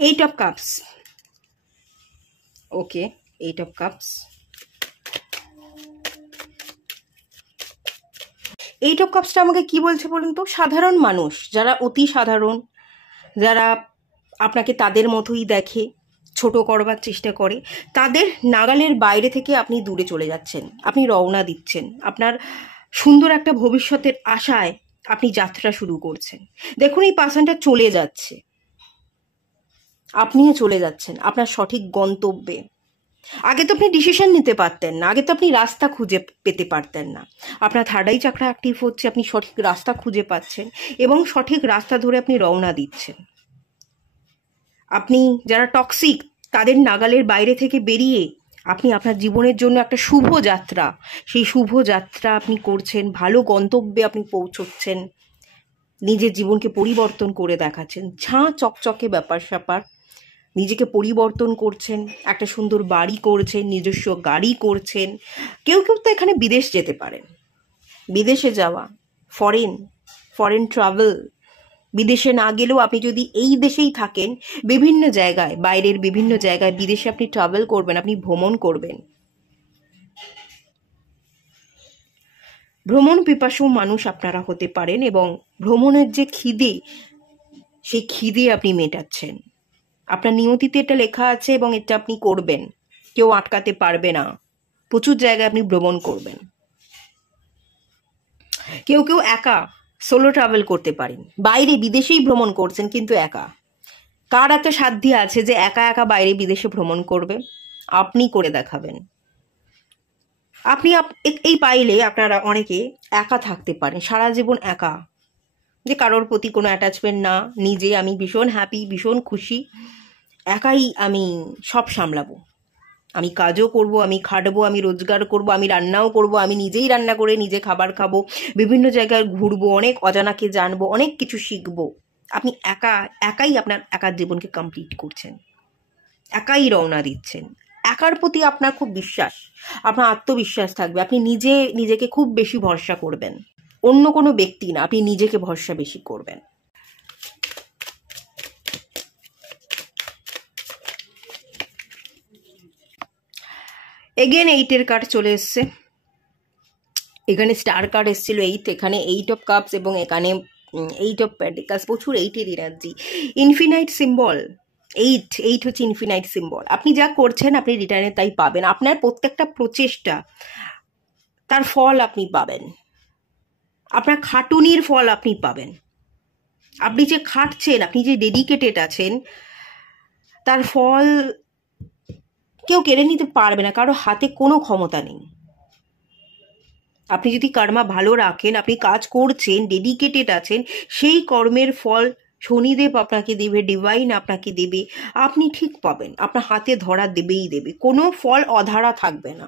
Eight of cups. Okay, eight of cups. Eight of কাপসটা আমাকে কি বলছে বলুন তো? সাধারণ মানুষ, যারা অতি সাধারণ, যারা আপনাকে তাদের মতোই দেখে, ছোট করবার চেষ্টা করে, তাদের নাগালের বাইরে থেকে আপনি দূরে চলে যাচ্ছেন, আপনি রওনা দিচ্ছেন। আপনার সুন্দর একটা ভবিষ্যতের আশায় আপনি যাত্রা শুরু করছেন। দেখুন, এই পার্সনটা চলে যাচ্ছে, আপনিও চলে যাচ্ছেন আপনার সঠিক গন্তব্যে। আগে তো আপনি ডিসিশন নিতে পারতেন না, আগে তো আপনি রাস্তা খুঁজে পেতে পারতেন না। আপনার থার্ড আই চাকরা অ্যাক্টিভ হচ্ছে, আপনি সঠিক রাস্তা খুঁজে পাচ্ছেন এবং সঠিক রাস্তা ধরে আপনি রওনা দিচ্ছেন। আপনি যারা টক্সিক, তাদের নাগালের বাইরে থেকে বেরিয়ে আপনি আপনার জীবনের জন্য একটা শুভ যাত্রা, সেই শুভ যাত্রা আপনি করছেন, ভালো গন্তব্যে আপনি পৌঁছচ্ছেন, নিজের জীবনকে পরিবর্তন করে দেখাচ্ছেন। ঝাঁ চকচকে ব্যাপার স্যাপার, নিজেকে পরিবর্তন করছেন, একটা সুন্দর বাড়ি করছেন, নিজস্ব গাড়ি করছেন। কেউ কেউ তো এখানে বিদেশ যেতে পারেন। বিদেশে যাওয়া, ফরেন ট্রাভেল, বিদেশে না গেলেও আপনি যদি এই দেশেই থাকেন, বিভিন্ন জায়গায়, বাইরের বিভিন্ন জায়গায় বিদেশে আপনি ট্রাভেল করবেন, আপনি ভ্রমণ করবেন। ভ্রমণ পিপাসু মানুষ আপনারা হতে পারেন এবং ভ্রমণের যে খিদে, সেই খিদে আপনি মেটাচ্ছেন। আপনার নিয়তিতে এটা লেখা আছে এবং এটা আপনি করবেন, কেউ আটকাতে পারবে না। প্রচুর জায়গায় আপনি ভ্রমণ করবেন। কেউ কেউ একা সোলো ট্রাভেল করতে পারেন, বাইরে বিদেশেই ভ্রমণ করছেন কিন্তু একা। কার এত সাধ্য আছে যে একা একা বাইরে বিদেশে ভ্রমণ করবে? আপনি করে দেখাবেন। আপনি এই পাইলে আপনারা অনেকে একা থাকতে পারেন, সারা জীবন একা, যে কারোর প্রতি কোনো অ্যাটাচমেন্ট না, নিজে আমি ভীষণ হ্যাপি, ভীষণ খুশি, একাই আমি সব সামলাবো, আমি কাজও করব, আমি খাটবো, আমি রোজগার করব, আমি রান্নাও করব, আমি নিজেই রান্না করে নিজে খাবার খাবো, বিভিন্ন জায়গায় ঘুরবো, অনেক অজানাকে জানবো, অনেক কিছু শিখবো। আপনি একাই আপনার একার জীবনকে কমপ্লিট করছেন, একাই রওনা দিচ্ছেন। একার প্রতি আপনার খুব বিশ্বাস, আপনার আত্মবিশ্বাস থাকবে, আপনি নিজেকে খুব বেশি ভরসা করবেন, অন্য কোনো ব্যক্তি না, আপনি নিজেকে ভরসা বেশি করবেন। এগেন 8-এর কার্ড চলে এসছে। এখানে স্টার কার্ড এসেছিল 8, এখানে 8 অফ কাপস এবং এখানে 8 অফ পেন্টিকালস, প্রচুর 8-এর এনার্জি। ইনফিনাইট সিম্বল, 8 হচ্ছে ইনফিনাইট সিম্বল। আপনি যা করছেন আপনি রিটার্নে তাই পাবেন, আপনার প্রত্যেকটা প্রচেষ্টা তার ফল আপনি পাবেন, আপনার খাটুনির ফল আপনি পাবেন। আপনি যে খাটছেন, আপনি যে ডেডিকেটেড আছেন, তার ফল কেউ কেড়ে নিতে পারবে না, কারো হাতে কোনো ক্ষমতা নেই। আপনি যদি কর্মা ভালো রাখেন, আপনি কাজ করছেন, ডেডিকেটেড আছেন, সেই কর্মের ফল শনিদেব আপনাকে দেবে, ডিভাইন আপনাকে দেবে, আপনি ঠিক পাবেন, আপনার হাতে ধরা দেবেই দেবে, কোনো ফল অধারা থাকবে না।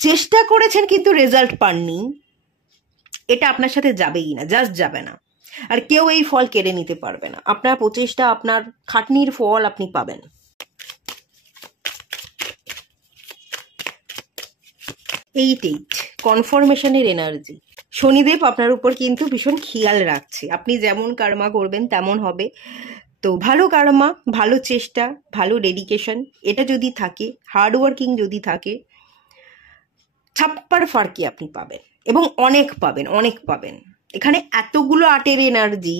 চেষ্টা করেছেন কিন্তু রেজাল্ট পাননি, এটা আপনার সাথে যাবেই না, জাস্ট যাবে না, আর কেউ এই ফল কেড়ে নিতে পারবে না। আপনার প্রচেষ্টা, আপনার খাটনির ফল আপনি পাবেন। 8 কনফার্মেশনের এনার্জি। শনিদেব আপনার উপর কিন্তু ভীষণ খেয়াল রাখছে, আপনি যেমন কর্মা করবেন তেমন হবে। তো ভালো কর্মা, ভালো চেষ্টা, ভালো ডেডিকেশন, এটা যদি থাকে, হার্ডওয়ার্কিং যদি থাকে, ছাপ্পার ফার্কি আপনি পাবেন, এবং অনেক পাবেন, অনেক পাবেন। এখানে এতগুলো 8-এর এনার্জি,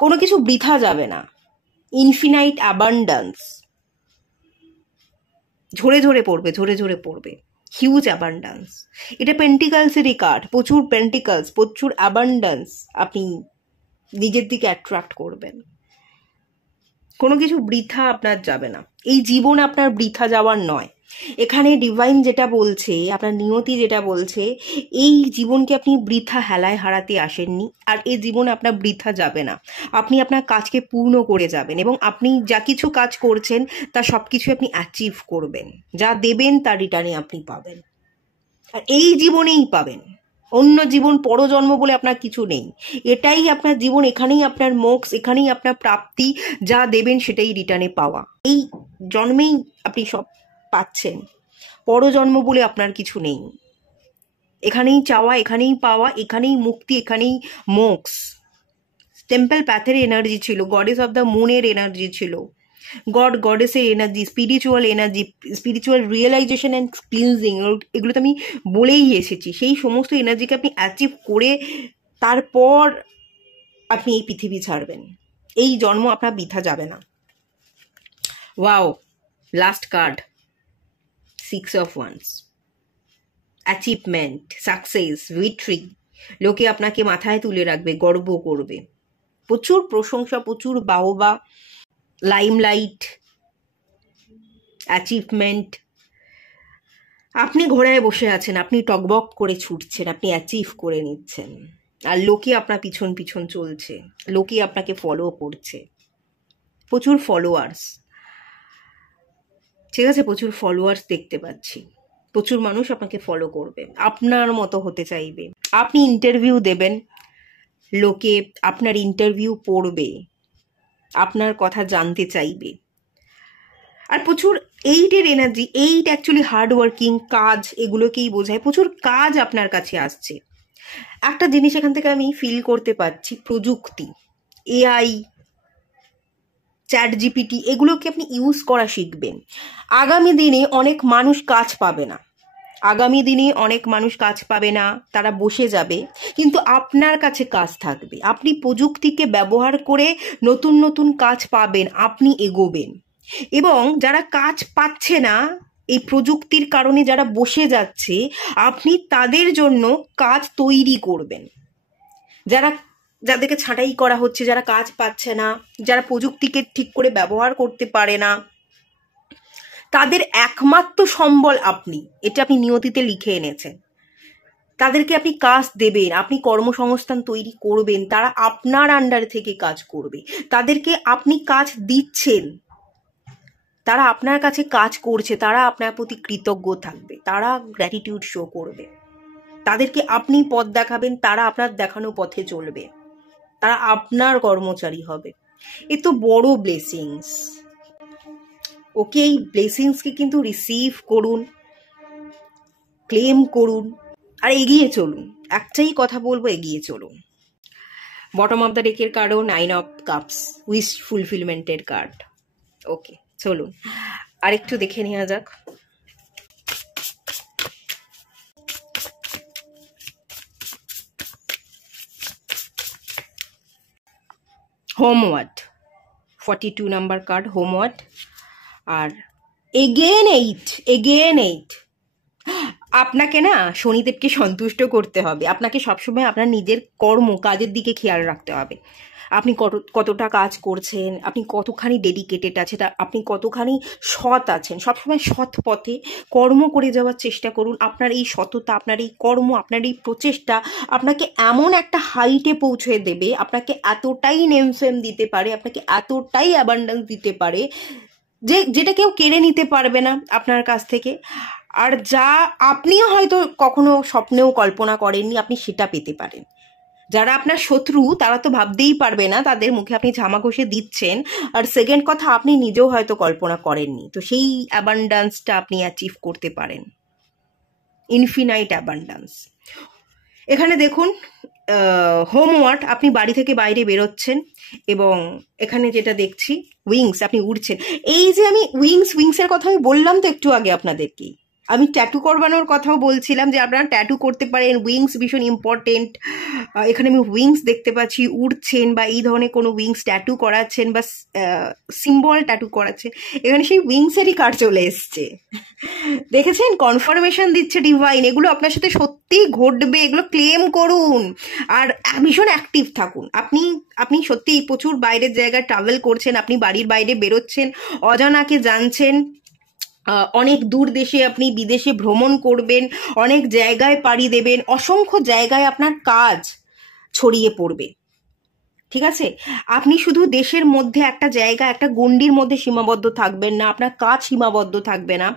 কোনো কিছু বৃথা যাবে না। ইনফিনাইট অ্যাবান্ডান্স ঝরে ঝরে পড়বে, ঝরে ঝরে পড়বে, হিউজ অ্যাবান্ডান্স। এটা পেন্টিকালসেরই কার্ড, প্রচুর পেন্টিকালস, প্রচুর অ্যাবান্ডান্স আপনি নিজের দিকে অ্যাট্রাক্ট করবেন। কোনো কিছু বৃথা আপনার যাবে না, এই জীবন আপনার বৃথা যাওয়ার নয়। এখানে ডিভাইন যেটা বলছে, আপনার নিয়তি যেটা বলছে, এই জীবনকে আপনি বৃথা হেলায় হারাতে আসেননি, আর এই জীবন আপনার বৃথা যাবে না। আপনি আপনার কাজকে পূর্ণ করে যাবেন, এবং আপনি যা কিছু কাজ করছেন তা সব কিছু আপনি অ্যাচিভ করবেন, যা দেবেন তার রিটার্নে আপনি পাবেন, আর এই জীবনেই পাবেন। অন্য জীবন, পরজন্ম বলে আপনার কিছু নেই, এটাই আপনার জীবন, এখানেই আপনার মোক্ষ, এখানেই আপনার প্রাপ্তি, যা দেবেন সেটাই রিটার্নে পাওয়া। এই জন্মেই আপনি সব পাচ্ছেন, পরজন্ম বলে আপনার কিছু নেই, এখানেই চাওয়া, এখানেই পাওয়া, এখানেই মুক্তি, এখানেই মোক্ষ। টেম্পল প্যাথের এনার্জি ছিল, গডেস অফ দ্য মুনের এনার্জি ছিল, গডেসের energy, spiritual energy, spiritual realization and cleansing, এগুলো তো আমি বলেই এসেছি। সেই সমস্ত এনার্জিকে আপনি অ্যাচিভ করে তারপর আপনি এই পৃথিবী ছাড়বেন, এই জন্ম আপনার বৃথা যাবে না। Wow, last card 6 of wands. Achievement, success, victory, লোকে আপনাকে মাথায় তুলে রাখবে, গর্ব করবে, প্রচুর প্রশংসা, প্রচুর বাহবা, লাইমলাইট, অ্যাচিভমেন্ট। আপনি ঘোড়ায় বসে আছেন, আপনি টকবক করে ছুটছেন, আপনি অ্যাচিভ করে নিচ্ছেন, আর লোকে আপনার পিছন পিছন চলছে, লোকে আপনাকে ফলো করছে, প্রচুর ফলোয়ার্স, ঠিক আছে, প্রচুর ফলোয়ার্স দেখতে পাচ্ছি, প্রচুর মানুষ আপনাকে ফলো করবে, আপনার মতো হতে চাইবে। আপনি ইন্টারভিউ দেবেন, লোকে আপনার ইন্টারভিউ পড়বে, আপনার কথা জানতে চাইবে। আর প্রচুর 8-এর এনার্জি, 8 অ্যাকচুয়ালি হার্ডওয়ার্কিং, কাজ, এগুলোকেই বোঝায়, প্রচুর কাজ আপনার কাছে আসছে। একটা জিনিস এখান থেকে আমি ফিল করতে পারছি, প্রযুক্তি, এআই, চ্যাট জিপিটি, এগুলোকে আপনি ইউজ করা শিখবেন। আগামী দিনে অনেক মানুষ কাজ পাবে না, আগামী দিনে অনেক মানুষ কাজ পাবে না, তারা বসে যাবে, কিন্তু আপনার কাছে কাজ থাকবে, আপনি প্রযুক্তিকে ব্যবহার করে নতুন নতুন কাজ পাবেন, আপনি এগোবেন। এবং যারা কাজ পাচ্ছে না, এই প্রযুক্তির কারণে যারা বসে যাচ্ছে, আপনি তাদের জন্য কাজ তৈরি করবেন। যাদেরকে ছাঁটাই করা হচ্ছে, যারা কাজ পাচ্ছে না, যারা প্রযুক্তিকে ঠিক করে ব্যবহার করতে পারে না, তাদের একমাত্র সম্বল আপনি, এটা আপনি নিয়তিতে লিখে এনেছেন। তাদেরকে আপনি কাজ দেবেন, আপনি কর্মসংস্থান তৈরি করবেন, তারা আপনার আন্ডার থেকে কাজ করবে। তাদেরকে আপনি কাজ দিচ্ছেন, তারা আপনার কাছে কাজ করছে, তারা আপনার প্রতি কৃতজ্ঞ থাকবে, তারা গ্র্যাটিটিউড শো করবে। তাদেরকে আপনি পথ দেখাবেন, তারা আপনার দেখানো পথে চলবে, তারা আপনার কর্মচারী হবে। এ তো বড় ব্লেসিংস। ওকে, এই ব্লেসিংসকে কিন্তু রিসিভ করুন, ক্লেম করুন, আর এগিয়ে চলুন। একটাই কথা বলবো, এগিয়ে চলুন। বটম অফ দ্য ডেকের কার্ডও 9 অফ কাপস, উইশ ফুলফিলমেন্টের কার্ড। ওকে, চলুন আরেকটু দেখে নেওয়া যাক। Homeward, 42 number card, homeward. আর এগেন 8। আপনাকে না শনিদেবকে সন্তুষ্ট করতে হবে। আপনাকে সবসময় আপনার নিজের কাজের দিকে খেয়াল রাখতে হবে। আপনি কতটা কাজ করছেন, আপনি কতখানি ডেডিকেটেড আছেন, আপনি কতখানি সৎ আছেন। সবসময় সৎ পথে কর্ম করে যাওয়ার চেষ্টা করুন। আপনার এই সততা, আপনার এই কর্ম, আপনার এই প্রচেষ্টা আপনাকে এমন একটা হাইটে পৌঁছে দেবে, আপনাকে এতটাই নেম ফেম দিতে পারে, আপনাকে এতটাই অ্যাবান্ডেন্স দিতে পারে যেটা কেউ কেড়ে নিতে পারবে না আপনার কাছ থেকে। আর যা আপনিও হয়তো কখনো স্বপ্নেও কল্পনা করেননি, আপনি সেটা পেতে পারেন। যারা আপনার শত্রু তারা তো ভাবতেই পারবে না, তাদের মুখে আপনি ঝামা ঘষে দিচ্ছেন। আর সেকেন্ড কথা, আপনি নিজেও হয়তো কল্পনা করেননি। তো সেই অ্যাবান্ডান্সটা আপনি অ্যাচিভ করতে পারেন, ইনফিনাইট অ্যাবান্ডান্স। এখানে দেখুন, হোমওয়ার্ক, আপনি বাড়ি থেকে বাইরে বেরোচ্ছেন এবং এখানে যেটা দেখছি উইংস, আপনি উড়ছেন। এই যে আমি উইংসের কথা আমি বললাম তো একটু আগে আপনাদেরকে, আমি ট্যাটু করবানোর কথাও বলছিলাম যে আপনারা ট্যাটু করতে পারেন। উইংস ভীষণ ইম্পর্টেন্ট। এখানে আমি উইংস দেখতে পাচ্ছি, উড়ছেন বা এই ধরনের কোনো উইংস ট্যাটু করাচ্ছেন বা সিম্বল ট্যাটু করাচ্ছেন। এখানে সেই উইংসেরই কার্ড চলে এসছে, দেখেছেন? কনফার্মেশন দিচ্ছে ডিভাইন, এগুলো আপনার সাথে সত্যিই ঘটবে, এগুলো ক্লেম করুন। আর ভীষণ অ্যাক্টিভ থাকুন। আপনি সত্যিই প্রচুর বাইরের জায়গায় ট্রাভেল করছেন, আপনি বাড়ির বাইরে বেরোচ্ছেন, অজানাকে জানছেন, অনেক দূর দেশে আপনি বিদেশে ভ্রমণ করবেন, অনেক জায়গায় পাড়ি দেবেন, অসংখ্য জায়গায় আপনার কাজ ছড়িয়ে পড়বে। ঠিক আছে? আপনি শুধু দেশের মধ্যে একটা জায়গা, একটা গণ্ডির মধ্যে সীমাবদ্ধ থাকবেন না, আপনার কাজ সীমাবদ্ধ থাকবে না।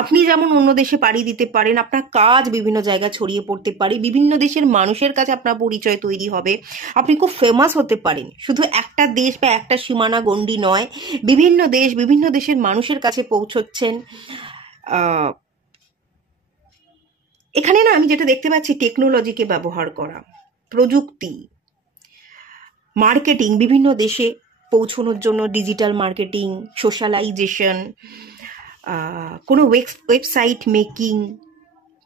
আপনি যেমন অন্য দেশে পাড়ি দিতে পারেন, আপনার কাজ বিভিন্ন জায়গায় ছড়িয়ে পড়তে পারে, বিভিন্ন দেশের মানুষের কাছে আপনার পরিচয় তৈরি হবে, আপনি খুব ফেমাস হতে পারেন। শুধু একটা দেশ বা একটা সীমানা গণ্ডি নয়, বিভিন্ন দেশের মানুষের কাছে পৌঁছচ্ছেন। এখানে না আমি যেটা দেখতে পাচ্ছি, টেকনোলজিকে ব্যবহার করা, প্রযুক্তি, মার্কেটিং, বিভিন্ন দেশে পৌঁছানোর জন্য ডিজিটাল মার্কেটিং, সোশ্যালাইজেশন, কোনো ওয়েবসাইট মেকিং,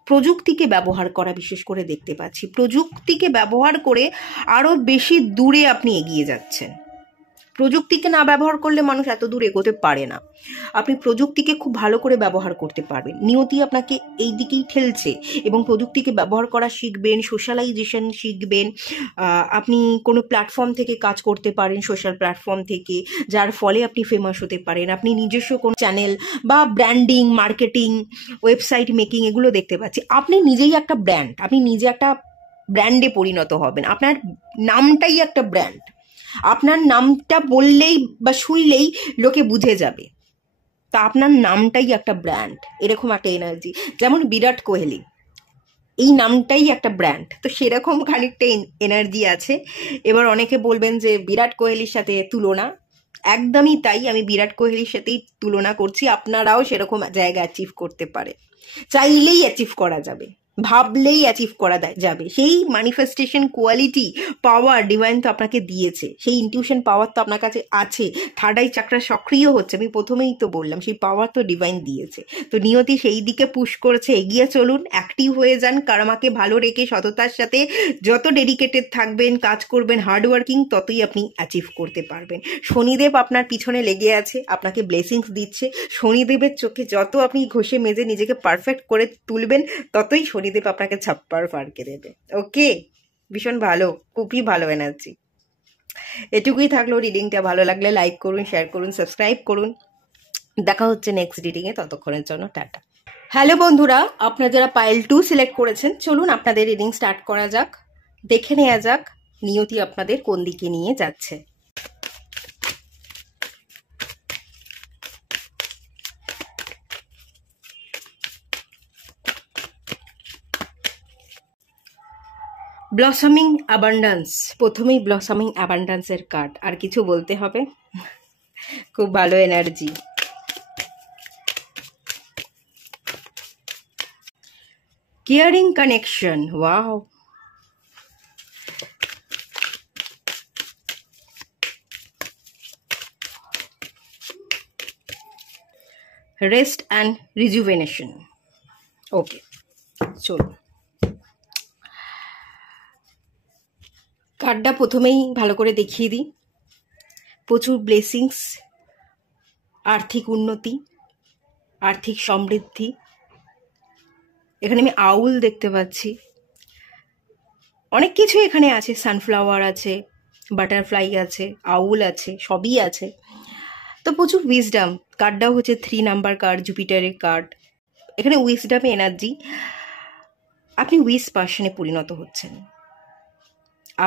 প্রযুক্তিকে ব্যবহার করা বিশেষ করে দেখতে পাচ্ছি। প্রযুক্তিকে ব্যবহার করে আরও বেশি দূরে আপনি এগিয়ে যাচ্ছেন। প্রযুক্তিকে না ব্যবহার করলে মানুষ এত দূর এগোতে পারে না। আপনি প্রযুক্তিকে খুব ভালো করে ব্যবহার করতে পারবেন, নিয়তি আপনাকে এই দিকেই ঠেলছে এবং প্রযুক্তিকে ব্যবহার করা শিখবেন, সোশ্যালাইজেশন শিখবেন। আপনি কোনো প্ল্যাটফর্ম থেকে কাজ করতে পারেন, সোশ্যাল প্ল্যাটফর্ম থেকে, যার ফলে আপনি ফেমাস হতে পারেন। আপনি নিজস্ব কোনো চ্যানেল বা ব্র্যান্ডিং, মার্কেটিং, ওয়েবসাইট মেকিং, এগুলো দেখতে পাচ্ছি। আপনি নিজেই একটা ব্র্যান্ড, আপনি নিজে একটা ব্র্যান্ডে পরিণত হবেন। আপনার নামটাই একটা ব্র্যান্ড। আপনার নামটা বললেই বা শুনলেই লোকে বুঝে যাবে। তা আপনার নামটাই একটা ব্র্যান্ড, এরকম একটা এনার্জি। যেমন বিরাট কোহলি, এই নামটাই একটা ব্র্যান্ড, তো সেরকম খানিকটা এনার্জি আছে। এবার অনেকে বলবেন যে বিরাট কোহলির সাথে তুলনা, একদমই তাই, আমি বিরাট কোহলির সাথেই তুলনা করছি। আপনারাও সেরকম জায়গা অ্যাচিভ করতে পারে, চাইলেই অ্যাচিভ করা যাবে, ভাবলেই অ্যাচিভ করা যাবে। সেই ম্যানিফেস্টেশন কোয়ালিটি, পাওয়ার ডিভাইন তো আপনাকে দিয়েছে, সেই ইনটিউশন পাওয়ার তো আপনার কাছে আছে। থার্ড আই চাকরা সক্রিয় হচ্ছে, আমি প্রথমেই তো বললাম, সেই পাওয়ার তো ডিভাইন দিয়েছে। তো নিয়তি সেই দিকে পুশ করছে, এগিয়ে চলুন, অ্যাক্টিভ হয়ে যান, কারমাকে ভালো রেখে সততার সাথে যত ডেডিকেটেড থাকবেন, কাজ করবেন, হার্ডওয়ার্কিং, ততই আপনি অ্যাচিভ করতে পারবেন। শনিদেব আপনার পিছনে লেগে আছে, আপনাকে ব্লেসিংস দিচ্ছে। শনিদেবের চোখে যত আপনি ঘষে মেজে নিজেকে পারফেক্ট করে তুলবেন, ততই শনিদেব আপনাকে ছাপ্পার ফাড়কে দেবে। ওকে, ভীষণ ভালো, খুবই ভালো এনার্জি। এটুকুই থাকলো রিডিংটা। ভালো লাগলে লাইক করুন, শেয়ার করুন, সাবস্ক্রাইব করুন। দেখা হচ্ছে নেক্সট রিডিংয়ে, ততক্ষণের জন্য টাটা। হ্যালো বন্ধুরা, আপনারা যারা পাইল 2 সিলেক্ট করেছেন, চলুন আপনাদের রিডিং স্টার্ট করা যাক। দেখে নেওয়া যাক নিয়তি আপনাদের কোন দিকে নিয়ে যাচ্ছে। ব্লসামিং অ্যাবান্ডান্স, প্রথমেই ব্লসামিং অ্যাবান্ডান্সের কার্ড, আর কিছু বলতে হবে? খুব ভালো energy. Caring connection, wow. Rest and rejuvenation. Okay, চলুন কার্ডটা প্রথমেই ভালো করে দেখিয়ে দিই। প্রচুর ব্লেসিংস, আর্থিক উন্নতি, আর্থিক সমৃদ্ধি। এখানে আমি আউল দেখতে পাচ্ছি, অনেক কিছু এখানে আছে। সানফ্লাওয়ার আছে, বাটারফ্লাই আছে, আউল আছে, সবই আছে। তো প্রচুর উইজডাম। কার্ডটাও হচ্ছে 3 নাম্বার কার্ড, জুপিটারের কার্ড। এখানে উইজডামে এনার্জি। আপনি উইজ পার্সনে পরিণত হচ্ছেন।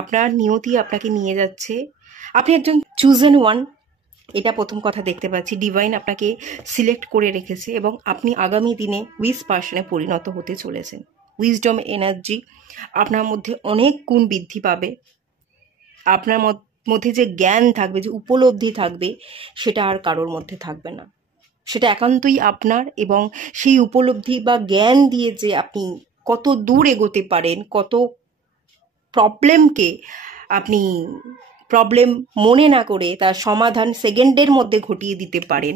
আপনার নিয়তি আপনাকে নিয়ে যাচ্ছে। আপনি একজন চুজেন ওয়ান, এটা প্রথম কথা দেখতে পাচ্ছি। ডিভাইন আপনাকে সিলেক্ট করে রেখেছে এবং আপনি আগামী দিনে উইজ পার্সনে পরিণত হতে চলেছেন। উইজডম এনার্জি আপনার মধ্যে অনেক গুণ বৃদ্ধি পাবে। আপনার মধ্যে যে জ্ঞান থাকবে, যে উপলব্ধি থাকবে, সেটা আর কারোর মধ্যে থাকবে না। সেটা একান্তই আপনার, এবং সেই উপলব্ধি বা জ্ঞান দিয়ে যে আপনি কত দূর এগোতে পারেন, কত প্রবলেমকে আপনি প্রবলেম মনে না করে তার সমাধান সেকেন্ডের মধ্যে ঘটিয়ে দিতে পারেন।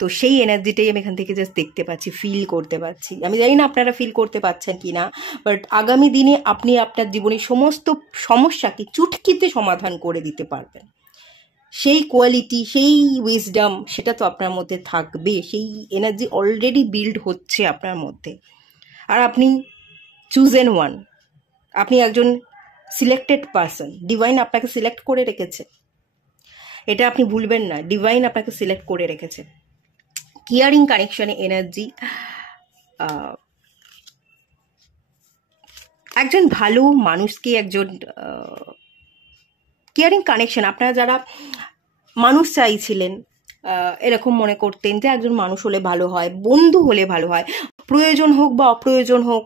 তো সেই এনার্জিটাই আমি এখান থেকে জাস্ট দেখতে পাচ্ছি, ফিল করতে পারছি। আমি জানি না আপনারা ফিল করতে পারছেন কি না, বাট আগামী দিনে আপনি আপনার জীবনের সমস্ত সমস্যাকে চুটকিতে সমাধান করে দিতে পারবেন। সেই কোয়ালিটি, সেই উইজডম, সেটা তো আপনার মধ্যে থাকবে। সেই এনার্জি অলরেডি বিল্ড হচ্ছে আপনার মধ্যে। আর আপনি চুজেন ওয়ান, আপনি একজন সিলেক্টেড পারসন। ডিভাইন আপনাকে সিলেক্ট করে রেখেছে, এটা আপনি ভুলবেন না। ডিভাইন আপনাকে সিলেক্ট করে রেখেছে। কেয়ারিং কানেকশনে এনার্জি, একজন ভালো মানুষকে, একজন কেয়ারিং কানেকশন। আপনারা যারা মানুষ চাইছিলেন, এরকম মনে করতেন যে একজন মানুষ হলে ভালো হয়, বন্ধু হলে ভালো হয়, প্রয়োজন হোক বা অপ্রয়োজন হোক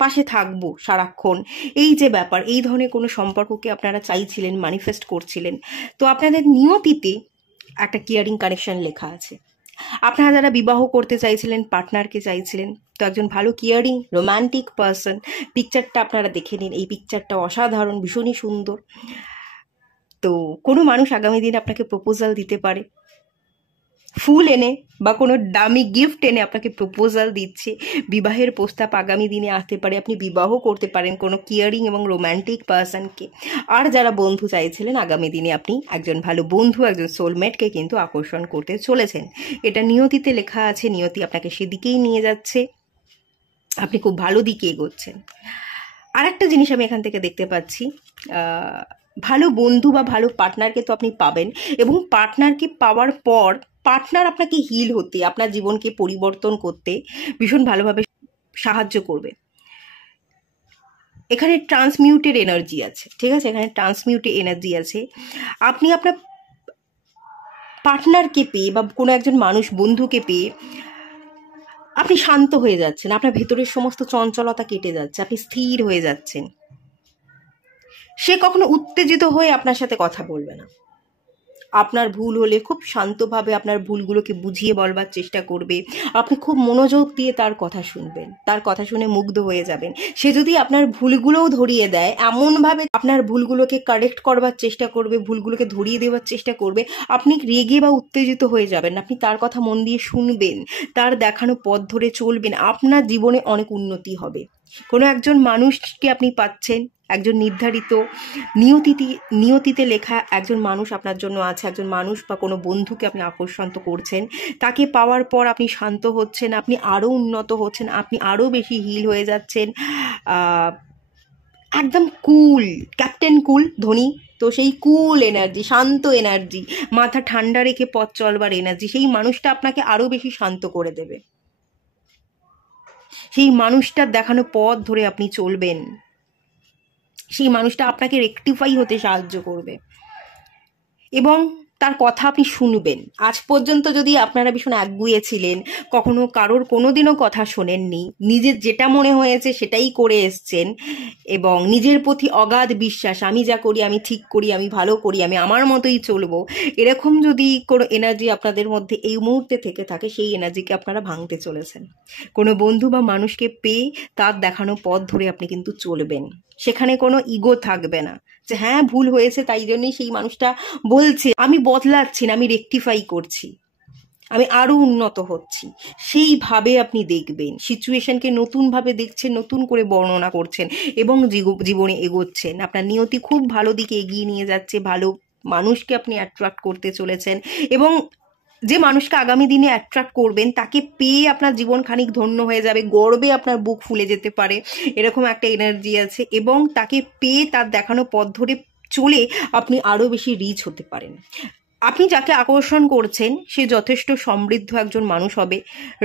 পাশে থাকবো সারাক্ষণ, এই যে ব্যাপার, এই ধরনের কোনো সম্পর্ককে আপনারা চাইছিলেন, ম্যানিফেস্ট করছিলেন। তো আপনাদের নিয়তিতে একটা কেয়ারিং কানেকশন লেখা আছে। আপনারা যারা বিবাহ করতে চাইছিলেন, পার্টনারকে চাইছিলেন, তো একজন ভালো কেয়ারিং রোম্যান্টিক পারসন। পিকচারটা আপনারা দেখে নিন, এই পিকচারটা অসাধারণ, ভীষণই সুন্দর। তো কোনো মানুষ আগামী দিন আপনাকে প্রপোজাল দিতে পারে, ফুল এনে বা কোনো দামি গিফট এনে আপনাকে প্রপোজাল দিচ্ছে। বিবাহের প্রস্তাব আগামী দিনে আসতে পারে, আপনি বিবাহ করতে পারেন কোনো কেয়ারিং এবং রোম্যান্টিক পারসনকে। আর যারা বন্ধু চাইছিলেন, আগামী দিনে আপনি একজন ভালো বন্ধু, একজন সোলমেটকে কিন্তু আকর্ষণ করতে চলেছেন। এটা নিয়তিতে লেখা আছে, নিয়তি আপনাকে সেদিকেই নিয়ে যাচ্ছে, আপনি খুব ভালো দিকে এগোচ্ছেন। আর একটা জিনিস আমি এখান থেকে দেখতে পাচ্ছি, ভালো বন্ধু বা ভালো পার্টনারকে তো আপনি পাবেন, এবং পার্টনারকে পাওয়ার পর পার্টনার আপনাকে হিল হতে, আপনার জীবনকে পরিবর্তন করতে ভীষণ ভালোভাবে সাহায্য করবে। এখানে ট্রান্সমিউটের এনার্জি আছে, ঠিক আছে? এখানে ট্রান্সমিউটের এনার্জি আছে। আপনি আপনার পার্টনারকে পেয়ে বা কোনো একজন মানুষ, বন্ধুকে পেয়ে আপনি শান্ত হয়ে যাচ্ছেন, আপনার ভেতরের সমস্ত চঞ্চলতা কেটে যাচ্ছে, আপনি স্থির হয়ে যাচ্ছেন। সে কখনো উত্তেজিত হয়ে আপনার সাথে কথা বলবে না। আপনার ভুল হলে খুব শান্তভাবে আপনার ভুলগুলোকে বুঝিয়ে বলবার চেষ্টা করবে। আপনি খুব মনোযোগ দিয়ে তার কথা শুনবেন, তার কথা শুনে মুগ্ধ হয়ে যাবেন। সে যদি আপনার ভুলগুলোও ধরিয়ে দেয়, এমনভাবে আপনার ভুলগুলোকে কারেক্ট করবার চেষ্টা করবে, ভুলগুলোকে ধরিয়ে দেওয়ার চেষ্টা করবে, আপনি রেগে বা উত্তেজিত হয়ে যাবেন। আপনি তার কথা মন দিয়ে শুনবেন, তার দেখানো পথ ধরে চলবেন, আপনার জীবনে অনেক উন্নতি হবে। কোনো একজন মানুষকে আপনি পাচ্ছেন, একজন নির্ধারিত নিয়তিতে লেখা একজন মানুষ আপনার জন্য আছে। একজন মানুষ বা কোনো বন্ধুকে আপনি আকর্ষণ করছেন, তাকে পাওয়ার পর আপনি শান্ত হচ্ছেন, আপনি আরও উন্নত হচ্ছেন, আপনি আরও বেশি হিল হয়ে যাচ্ছেন। একদম কুল, ক্যাপ্টেন কুল ধোনি, তো সেই কুল এনার্জি, শান্ত এনার্জি, মাথা ঠান্ডা রেখে পথ চলবার এনার্জি, সেই মানুষটা আপনাকে আরো বেশি শান্ত করে দেবে। সেই মানুষটার দেখানো পথ ধরে আপনি চলবেন, সেই মানুষটা আপনাকে রেকটিফাই হতে সাহায্য করবে এবং তার কথা আপনি শুনবেন। আজ পর্যন্ত যদি আপনারা ভীষণ একগুঁয়ে ছিলেন, কখনো কারোর কোনোদিনও কথা শোনেননি, নিজের যেটা মনে হয়েছে সেটাই করে এসছেন এবং নিজের প্রতি অগাধ বিশ্বাস, আমি যা করি আমি ঠিক করি, আমি ভালো করি, আমি আমার মতোই চলবো, এরকম যদি কোনো এনার্জি আপনাদের মধ্যে এই মুহূর্তে থেকে থাকে, সেই এনার্জিকে আপনারা ভাঙতে চলেছেন। কোনো বন্ধু বা মানুষকে পেয়ে তার দেখানো পথ ধরে আপনি কিন্তু চলবেন, সেখানে কোনো ইগো থাকবে না যে হ্যাঁ ভুল হয়েছে তাই জন্যই সেই মানুষটা বলছে, আমি বদলাচ্ছি না, আমি রেকটিফাই করছি, আমি আরো উন্নত হচ্ছি। সেইভাবে আপনি দেখবেন, সিচুয়েশনকে নতুনভাবে দেখছেন, নতুন করে বর্ণনা করছেন এবং জীবনে এগোচ্ছেন। আপনার নিয়তি খুব ভালো দিকে এগিয়ে নিয়ে যাচ্ছে, ভালো মানুষকে আপনি অ্যাট্রাক্ট করতে চলেছেন এবং যে মানুষকে আগামী দিনে অ্যাট্রাক্ট করবেন তাকে পেয়ে আপনার জীবন খানিক ধন্য হয়ে যাবে, গর্বে আপনার বুক ফুলে যেতে পারে, এরকম একটা এনার্জি আছে এবং তাকে পেয়ে তার দেখানো পথ ধরে চলে আপনি আরো বেশি রিচ হতে পারেন। আপনি যাকে আকর্ষণ করছেন সে যথেষ্ট সমৃদ্ধ একজন মানুষ হবে,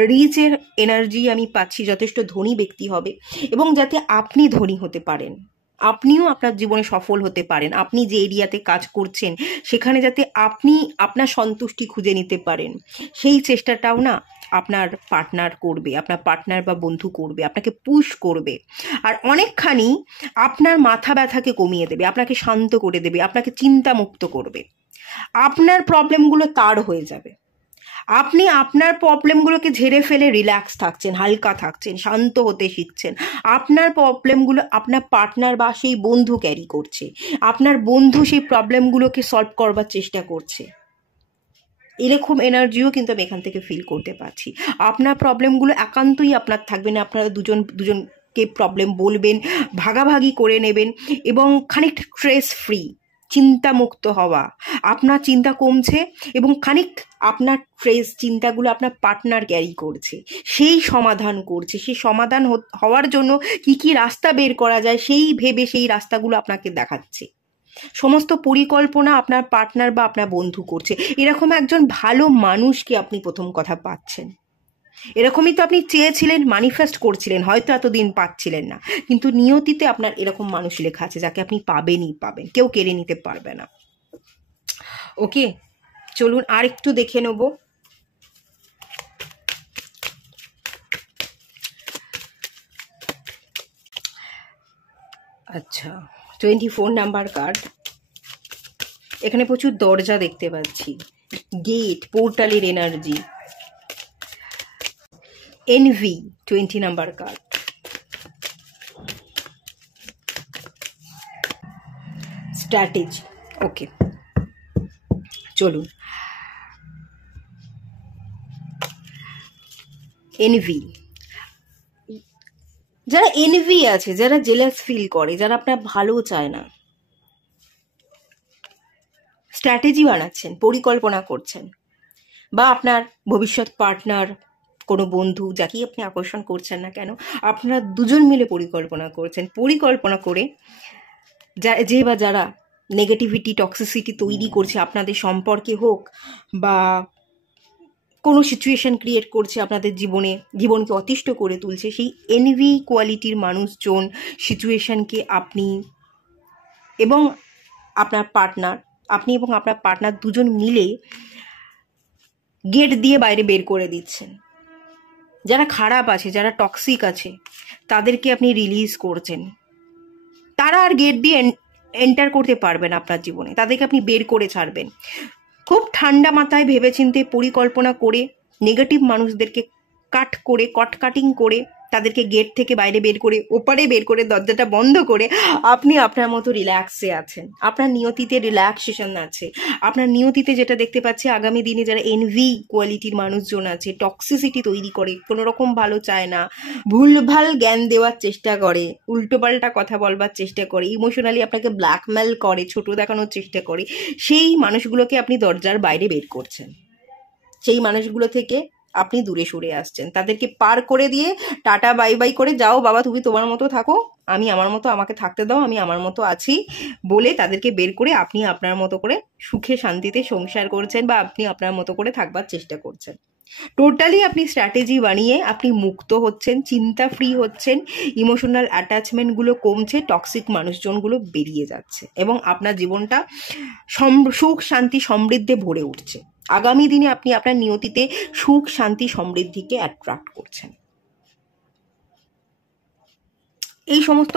রিচের এনার্জি আমি পাচ্ছি, যথেষ্ট ধনী ব্যক্তি হবে এবং যাতে আপনি ধনী হতে পারেন, আপনিও আপনার জীবনে সফল হতে পারেন, আপনি যে এরিয়াতে কাজ করছেন সেখানে যাতে আপনি আপনার সন্তুষ্টি খুঁজে নিতে পারেন, সেই চেষ্টাটাও না আপনার পার্টনার করবে, আপনার পার্টনার বা বন্ধু করবে, আপনাকে পুশ করবে আর অনেকখানি আপনার মাথা ব্যথাকে কমিয়ে দেবে, আপনাকে শান্ত করে দেবে, আপনাকে চিন্তামুক্ত করবে। আপনার প্রবলেমগুলো তার হয়ে যাবে, আপনি আপনার প্রবলেমগুলোকে ঝেড়ে ফেলে রিল্যাক্স থাকছেন, হালকা থাকছেন, শান্ত হতে শিখছেন। আপনার প্রবলেমগুলো আপনার পার্টনার বা সেই বন্ধু ক্যারি করছে, আপনার বন্ধু সেই প্রবলেমগুলোকে সলভ করবার চেষ্টা করছে, এরকম এনার্জিও কিন্তু আমি এখান থেকে ফিল করতে পারছি। আপনার প্রবলেমগুলো একান্তই আপনার থাকবে না, আপনারা দুজনকে প্রবলেম বলবেন, ভাগাভাগি করে নেবেন এবং খানিকটা স্ট্রেস ফ্রি, চিন্তামুক্ত হওয়া, আপনার চিন্তা কমছে এবং খানিক আপনার স্ট্রেস চিন্তাগুলো আপনার পার্টনার ক্যারি করছে, সেই সমাধান করছে, সেই সমাধান হওয়ার জন্য কি কি রাস্তা বের করা যায় সেই ভেবে সেই রাস্তাগুলো আপনাকে দেখাচ্ছে। সমস্ত পরিকল্পনা আপনার পার্টনার বা আপনার বন্ধু করছে। এরকম একজন ভালো মানুষকে আপনি প্রথম কথা পাচ্ছেন, এরকমই তো আপনি চেয়েছিলেন, ম্যানিফেস্ট করছিলেন, হয়তো এতদিন পাচ্ছিলেন না, কিন্তু নিয়তিতে আপনার এরকম মানুষ লেখা আছে যাকে আপনি পাবেনই পাবেন, কেউ কেড়ে নিতে পারবে না। ওকে, চলুন আর একটু দেখে নেব। আচ্ছা, 24 নাম্বার কার্ড। এখানে প্রচুর দরজা দেখতে পাচ্ছি, গেট, পোর্টালের energy. Envy, 20 number card. Strategy. Okay, চলুন। এনভি, যারা এনভি আছে, যারা জেলাস ফিল করে, যারা আপনার ভালো চায় না, স্ট্র্যাটেজি বানাচ্ছেন, পরিকল্পনা করছেন, বা আপনার ভবিষ্যৎ পার্টনার, কোনো বন্ধু যাকেই আপনি আকর্ষণ করছেন না কেন, আপনারা দুজন মিলে পরিকল্পনা করছেন, পরিকল্পনা করে যে বা যারা নেগেটিভিটি, টক্সিসিটি তৈরি করছে আপনাদের সম্পর্কে হোক বা কোনো সিচুয়েশন ক্রিয়েট করছে আপনাদের জীবনকে অতিষ্ঠ করে তুলছে, সেই এনভি কোয়ালিটির মানুষজন, সিচুয়েশনকে আপনি এবং আপনার পার্টনার দুজন মিলে গেট দিয়ে বাইরে বের করে দিচ্ছেন। যারা খারাপ আছে, যারা টক্সিক আছে, তাদেরকে আপনি রিলিজ করছেন, তারা আর গেট দিয়ে এন্টার করতে পারবে না আপনার জীবনে, তাদেরকে আপনি বের করে ছাড়বেন। খুব ঠান্ডা মাথায় ভেবেচিন্তে পরিকল্পনা করে নেগেটিভ মানুষদেরকে কট কাটিং করে তাদেরকে গেট থেকে বাইরে বের করে, ওপারে বের করে, দরজাটা বন্ধ করে আপনি আপনার মতো রিল্যাক্সে আছেন, আপনার নিয়তিতে রিল্যাক্সেশন আছে। আপনার নিয়তিতে যেটা দেখতে পাচ্ছি, আগামী দিনে যারা এনভি কোয়ালিটির মানুষজন আছে, টক্সিসিটি তৈরি করে, কোনো রকম ভালো চায় না, ভুলভাল জ্ঞান দেওয়ার চেষ্টা করে, উল্টোপাল্টা কথা বলবার চেষ্টা করে, ইমোশনালি আপনাকে ব্ল্যাকমেল করে, ছোট দেখানোর চেষ্টা করে, সেই মানুষগুলোকে আপনি দরজার বাইরে বের করছেন, সেই মানুষগুলো থেকে আপনি দূরে সরে আসছেন, তাদেরকে পার করে দিয়ে টাটা বাই বাই করে, যাও বাবা তুমি তোমার মতো থাকো, আমি আমার মতো, আমাকে থাকতে দাও, আমি আমার মতো আছি বলে তাদেরকে বের করে আপনি আপনার মতো করে সুখে শান্তিতে সংসার করছেন বা আপনি আপনার মতো করে থাকবার চেষ্টা করছেন। টোটালি আপনি স্ট্র্যাটেজি বানিয়ে আপনি মুক্ত হচ্ছেন, চিন্তা ফ্রি হচ্ছেন, ইমোশনাল অ্যাটাচমেন্টগুলো কমছে, টক্সিক মানুষজনগুলো বেরিয়ে যাচ্ছে এবং আপনার জীবনটা সুখ শান্তি সমৃদ্ধে ভরে উঠছে। আগামী দিনে আপনি আপনার নিয়তিতে সুখ শান্তি সমৃদ্ধিকে অ্যাট্রাক্ট করছেন। এই সমস্ত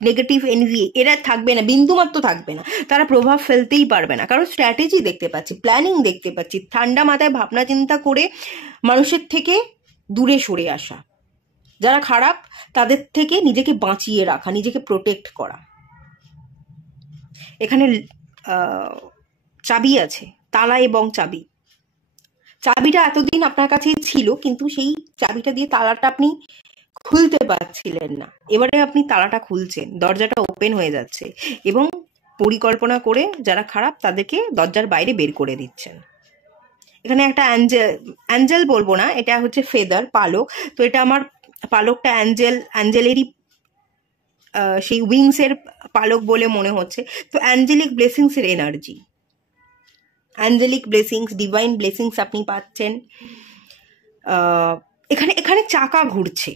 নেগেটিভ এনার্জি এরা থাকবে না, বিন্দুমাত্র থাকবে না, তারা প্রভাব ফেলতেই পারবে না, কারণ স্ট্র্যাটেজি দেখতে পাচ্ছি, প্ল্যানিং দেখতে পাচ্ছি, ঠান্ডা মাথায় ভাবনা চিন্তা করে মানুষের থেকে দূরে সরে আসা, যারা খারাপ তাদের থেকে নিজেকে বাঁচিয়ে রাখা, নিজেকে প্রোটেক্ট করা। এখানে চাবি আছে, তালা এবং চাবি। চাবিটা এতদিন আপনার কাছেই ছিল, কিন্তু সেই চাবিটা দিয়ে তালাটা আপনি খুলতে পারছিলেন না। এবারে আপনি তালাটা খুলছেন, দরজাটা ওপেন হয়ে যাচ্ছে এবং পরিকল্পনা করে যারা খারাপ তাদেরকে দরজার বাইরে বের করে দিচ্ছেন। এখানে একটা অ্যাঞ্জেল বলবো না, এটা হচ্ছে ফেদার, পালক। তো এটা আমার পালকটা অ্যাঞ্জেলেরই সেই উইংসের পালক বলে মনে হচ্ছে। তো অ্যাঞ্জেলিক ব্লেসিংসের energy, angelic blessings, divine blessings আপনি পাচ্ছেন। এখানে এখানে চাকা ঘুরছে,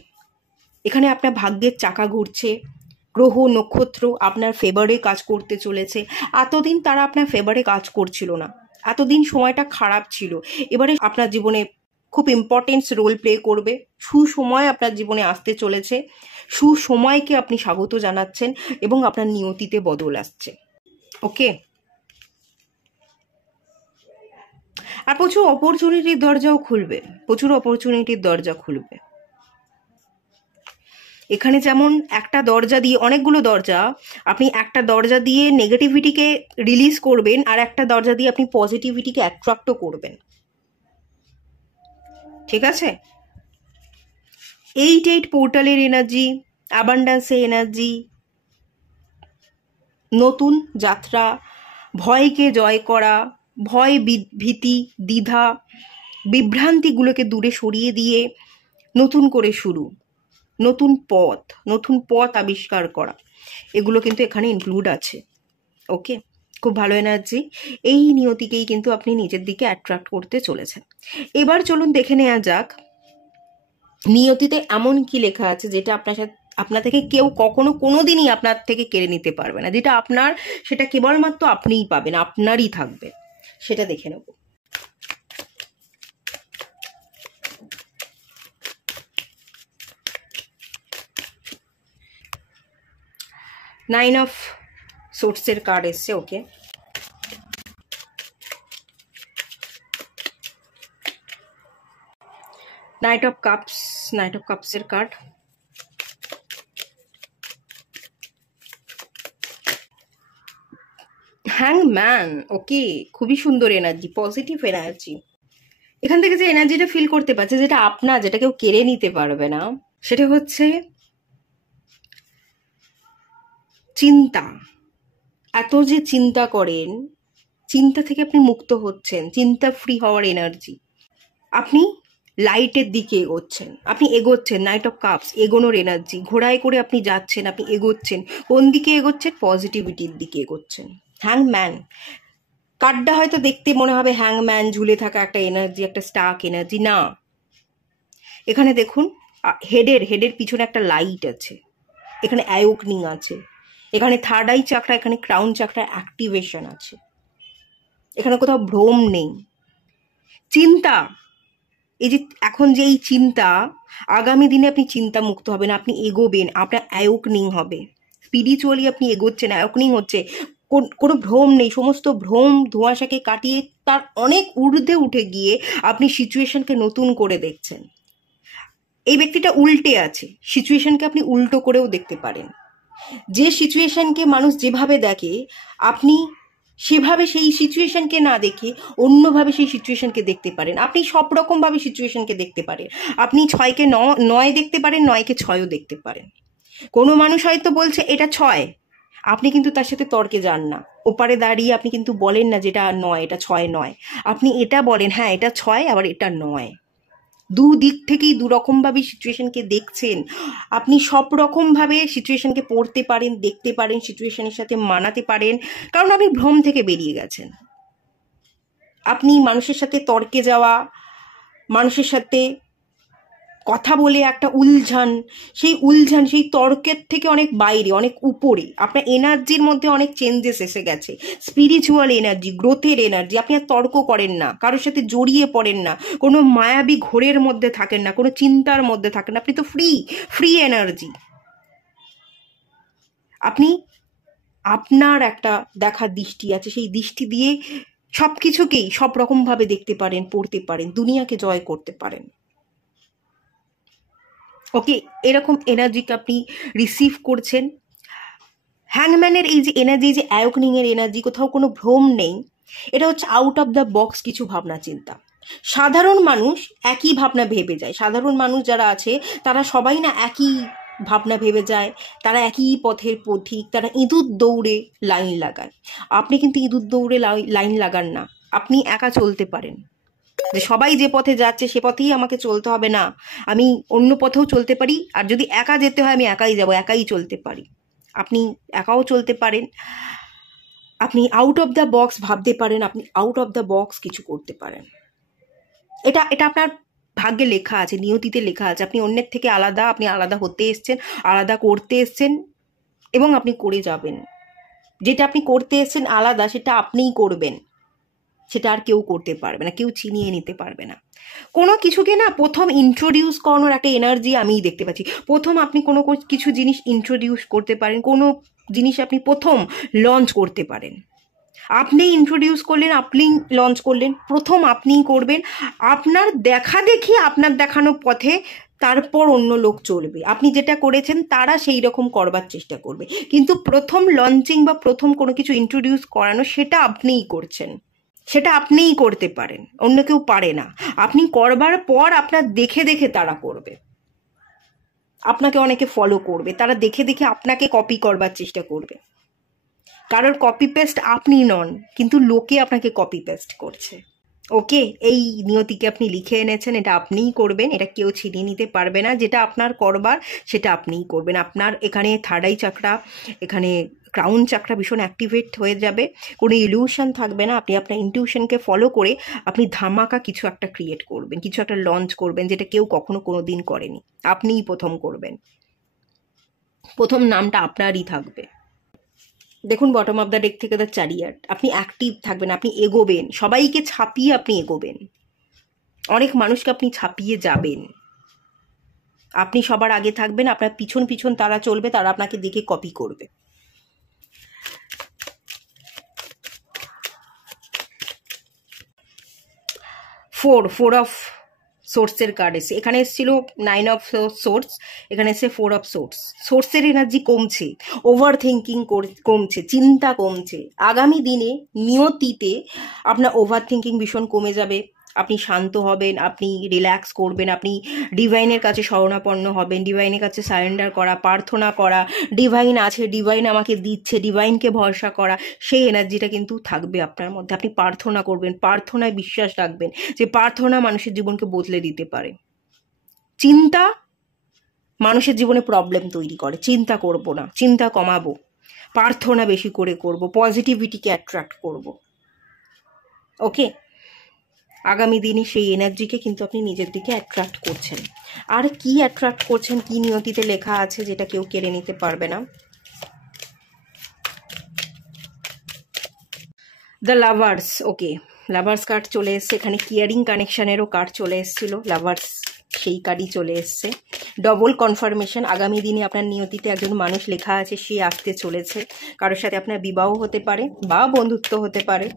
এখানে আপনার ভাগ্যের চাকা ঘুরছে, গ্রহ নক্ষত্র আপনার ফেভারে কাজ করতে চলেছে। এতদিন তারা আপনার ফেভারে কাজ করছিল না, এতদিন সময়টা খারাপ ছিল, এবারে আপনার জীবনে খুব ইম্পর্টেন্স রোল প্লে করবে। সুসময় আপনার জীবনে আসতে চলেছে, সুসময়কে আপনি স্বাগত জানাচ্ছেন এবং আপনার নিয়তিতে বদল আসছে। ওকে, আর প্রচুর অপরচুনিটির দরজাও খুলবে, প্রচুর অপরচুনিটির দরজা খুলবে। এখানে যেমন একটা দরজা দিয়ে, অনেকগুলো দরজা, আপনি একটা দরজা দিয়ে নেগেটিভিটিকে রিলিজ করবেন আর একটা দরজা দিয়ে আপনি পজিটিভিটিকে অ্যাট্রাক্টও করবেন। ঠিক আছে, 8 পোর্টালের এনার্জি, অ্যাবান্ডান্সের এনার্জি, নতুন যাত্রা, ভয়কে জয় করা, ভয় ভীতি দ্বিধা বিভ্রান্তিগুলোকে দূরে সরিয়ে দিয়ে নতুন করে শুরু, নতুন পথ আবিষ্কার করা, এগুলো কিন্তু এখানে ইনক্লুড আছে। ওকে, খুব ভালো এনার্জি। এই নিয়তিকেই কিন্তু আপনি নিজের দিকে অ্যাট্রাক্ট করতে চলেছেন। এবার চলুন দেখে নেওয়া যাক নিয়তিতে এমন কি লেখা আছে যেটা আপনার থেকে কেউ কখনো কোনোদিনই আপনার থেকে কেড়ে নিতে পারবে না, যেটা আপনার, সেটা কেবলমাত্র আপনিই পাবেন, আপনারই থাকবে। সেটা দেখে নেব। নাইন অফ সোর্টসের কার্ড এসছে। ওকে, নাইট অফ কাপসের কার্ড, হ্যাংম্যান। ওকে, খুবই সুন্দর এনার্জি, পজিটিভ এনার্জি। এখান থেকে যে এনার্জিটা ফিল করতে পারছে, যেটা আপনার, যেটা কেউ কেড়ে নিতে পারবে না, সেটা হচ্ছে চিন্তা। এত যে চিন্তা করেন, চিন্তা থেকে আপনি মুক্ত হচ্ছেন, চিন্তা ফ্রি হওয়ার এনার্জি। আপনি লাইটের দিকে এগোচ্ছেন, নাইট অফ কাপস, এগোনোর এনার্জি। ঘোড়ায় করে আপনি যাচ্ছেন, আপনি এগোচ্ছেন। কোন দিকে এগোচ্ছেন? পজিটিভিটির দিকে এগোচ্ছেন। হ্যাংম্যান কার্ডটা হয়তো দেখতে মনে হবে হ্যাংম্যান ঝুলে থাকা একটা এনার্জি, একটা স্টাক এনার্জি। না, এখানে দেখুন হেডের পিছনে একটা লাইট আছে, এখানে অ্যাওকনিং আছে, এখানে থার্ড আই চাকরা, এখানে ক্রাউন চাকরা অ্যাক্টিভেশন আছে, এখানে কোথাও ভ্রম নেই। চিন্তা, এই যে এখন যে এই চিন্তা, আগামী দিনে আপনি চিন্তা মুক্ত হবেন, আপনি এগোবেন, আপনার অ্যাওকনিং হবে, স্পিরিচুয়ালি আপনি এগোচ্ছেন, অ্যাওকনিং হচ্ছে, কোনো ভ্রম নেই। সমস্ত ভ্রম ধোঁয়াশাকে কাটিয়ে তার অনেক ঊর্ধ্বে উঠে গিয়ে আপনি সিচুয়েশনকে নতুন করে দেখছেন। এই ব্যক্তিটা উল্টে আছে, সিচুয়েশনকে আপনি উল্টো করেও দেখতে পারেন। যে সিচুয়েশনকে মানুষ যেভাবে দেখে, আপনি সেভাবে সেই সিচুয়েশনকে না দেখে অন্যভাবে সেই সিচুয়েশনকে দেখতে পারেন। আপনি সব রকমভাবে সিচুয়েশনকে দেখতে পারেন। আপনি 6কে 9 দেখতে পারেন, 9কে 6ও দেখতে পারেন। কোনো মানুষ হয়তো বলছে এটা 6, আপনি কিন্তু তার সাথে তর্কে যান না, ওপারে দাঁড়িয়ে আপনি কিন্তু বলেন না যেটা 9, এটা 6 নয়, আপনি এটা বলেন হ্যাঁ এটা 6, আবার এটা 9। দুদিক থেকেই দুরকমভাবে সিচুয়েশনকে দেখছেন। আপনি সব রকমভাবে সিচুয়েশনকে পড়তে পারেন, দেখতে পারেন, সিচুয়েশনের সাথে মানাতে পারেন, কারণ আপনি ভ্রম থেকে বেরিয়ে গেছেন। আপনি মানুষের সাথে তর্কে যাওয়া, মানুষের সাথে কথা বলে একটা উলঝান, সেই তর্কের থেকে অনেক বাইরে, অনেক উপরে আপনার এনার্জির মধ্যে অনেক চেঞ্জেস এসে গেছে। স্পিরিচুয়াল এনার্জি, গ্রোথের এনার্জি। আপনি আর তর্ক করেন না, কারোর সাথে জড়িয়ে পড়েন না, কোনো মায়াবী ঘোরের মধ্যে থাকেন না, কোনো চিন্তার মধ্যে থাকেন না। আপনি তো ফ্রি এনার্জি। আপনি আপনার একটা দেখার দৃষ্টি আছে, সেই দৃষ্টি দিয়ে সব কিছুকেই সব রকমভাবে দেখতে পারেন, পড়তে পারেন, দুনিয়াকে জয় করতে পারেন। ওকে, এরকম এনার্জিকে আপনি রিসিভ করছেন। হ্যাংম্যানের এই যে এনার্জি, যে অ্যাওয়েকনিংয়ের এনার্জি, কোথাও কোনো ভ্রম নেই। এটা হচ্ছে আউট অফ দ্য বক্স কিছু ভাবনা চিন্তা। সাধারণ মানুষ একই ভাবনা ভেবে যায়। সাধারণ মানুষ যারা আছে তারা সবাই না একই ভাবনা ভেবে যায়, তারা একই পথের পথিক, তারা ইঁদুর দৌড়ে লাইন লাগায়। আপনি কিন্তু ইঁদুর দৌড়ে লাইন লাগান না, আপনি একা চলতে পারেন। যে সবাই যে পথে যাচ্ছে সে পথেই আমাকে চলতে হবে না, আমি অন্য পথেও চলতে পারি, আর যদি একা যেতে হয় আমি একাই যাব, একাই চলতে পারি। আপনি একাও চলতে পারেন, আপনি আউট অফ দ্য বক্স ভাবতে পারেন, আপনি আউট অফ দ্য বক্স কিছু করতে পারেন। এটা আপনার ভাগ্যে লেখা আছে, নিয়তিতে লেখা আছে। আপনি অন্যের থেকে আলাদা, আপনি আলাদা হতে এসছেন, আলাদা করতে এসছেন, এবং আপনি করে যাবেন। যেটা আপনি করতে এসছেন আলাদা, সেটা আপনিই করবেন, সেটা আর কেউ করতে পারবে না, কেউ চিনিয়ে নিতে পারবে না। কোনো কিছুকে না প্রথম ইন্ট্রোডিউস করানোর একটা এনার্জি আমিই দেখতে পাচ্ছি। প্রথম আপনি কোনো কিছু জিনিস ইন্ট্রোডিউস করতে পারেন, কোনো জিনিস আপনি প্রথম লঞ্চ করতে পারেন। আপনি ইন্ট্রোডিউস করলেন, আপনি লঞ্চ করলেন, প্রথম আপনিই করবেন। আপনার দেখা দেখি, আপনার দেখানো পথে তারপর অন্য লোক চলবে। আপনি যেটা করেছেন তারা সেই রকম করবার চেষ্টা করবে, কিন্তু প্রথম লঞ্চিং বা প্রথম কোনো কিছু ইন্ট্রোডিউস করানো সেটা আপনিই করছেন, সেটা আপনিই করতে পারেন, অন্য কেউ পারে না। আপনি করবার পর আপনার দেখে দেখে তারা করবে, আপনাকে অনেকে ফলো করবে, তারা দেখে দেখে আপনাকে কপি করবার চেষ্টা করবে। কারোর কপি পেস্ট আপনি নন, কিন্তু লোকে আপনাকে কপি পেস্ট করছে। ওকে, এই নিয়তিকে আপনি লিখে এনেছেন, এটা আপনিই করবেন, এটা কেউ ছিনিয়ে নিতে পারবে না। যেটা আপনার করবার সেটা আপনিই করবেন। আপনার এখানে থার্ড আই চাকরা, এখানে ক্রাউন চাকরা ভীষণ অ্যাক্টিভেট হয়ে যাবে, কোনো ইলিউশন থাকবে না। আপনি আপনার ইনটিউশনকে ফলো করে আপনি ধামাকা কিছু একটা ক্রিয়েট করবেন, কিছু একটা লঞ্চ করবেন, যেটা কেউ কখনো কোনো দিন করেনি। আপনিই প্রথম করবেন, প্রথম নামটা আপনারই থাকবে। দেখুন বটম অফ দ্য ডেক থেকে দ্য চ্যারিয়ট। আপনি অ্যাক্টিভ থাকবেন, আপনি এগোবেন, সবাইকে ছাপিয়ে আপনি এগোবেন, অনেক মানুষকে আপনি ছাপিয়ে যাবেন। আপনি সবার আগে থাকবেন, আপনার পিছন পিছন তারা চলবে, তারা আপনাকে দেখে কপি করবে। ফোর অফ সোর্সের কার্ড এসে, এখানে এসেছিল 9 অফ সোর্স, এখানে এসে 4 অফ সোর্স। সোর্সের এনার্জি কমছে, ওভার থিঙ্কিং কমছে, চিন্তা কমছে। আগামী দিনে নিয়তিতে আপনার ওভার থিঙ্কিং ভীষণ কমে যাবে, আপনি শান্ত হবেন, আপনি রিল্যাক্স করবেন, আপনি ডিভাইনের কাছে শরণাপন্ন হবেন, ডিভাইনের কাছে সারেন্ডার করা, প্রার্থনা করা, ডিভাইন আছে, ডিভাইন আমাকে দিচ্ছে, ডিভাইনকে ভরসা করা, সেই এনার্জিটা কিন্তু থাকবে আপনার মধ্যে। আপনি প্রার্থনা করবেন, প্রার্থনায় বিশ্বাস রাখবেন যে প্রার্থনা মানুষের জীবনকে বদলে দিতে পারে। চিন্তা মানুষের জীবনে প্রবলেম তৈরি করে, চিন্তা করব না, চিন্তা কমাবো, প্রার্থনা বেশি করে করব, পজিটিভিটিকে অ্যাট্রাক্ট করব। ওকে, আগামী দিনে সেই এনার্জিকে কিন্তু আপনি নিজের দিকে অ্যাট্রাক্ট করছেন। আর কি অ্যাট্রাক্ট করছেন, কি নিয়তিতে লেখা আছে, যেটা কেউ কেড়ে নিতে পারবে না। The lovers. Okay, lovers card চলে এসছে, এখানে কেয়ারিং কানেকশনেরও কার্ড চলে এসেছিল, লাভার্স সেই কার্ডই চলে এসছে। ডবল কনফার্মেশন, আগামী দিনে আপনার নিয়তিতে একজন মানুষ লেখা আছে, সে আসতে চলেছে, কারোর সাথে আপনার বিবাহ হতে পারে বা বন্ধুত্ব হতে পারে।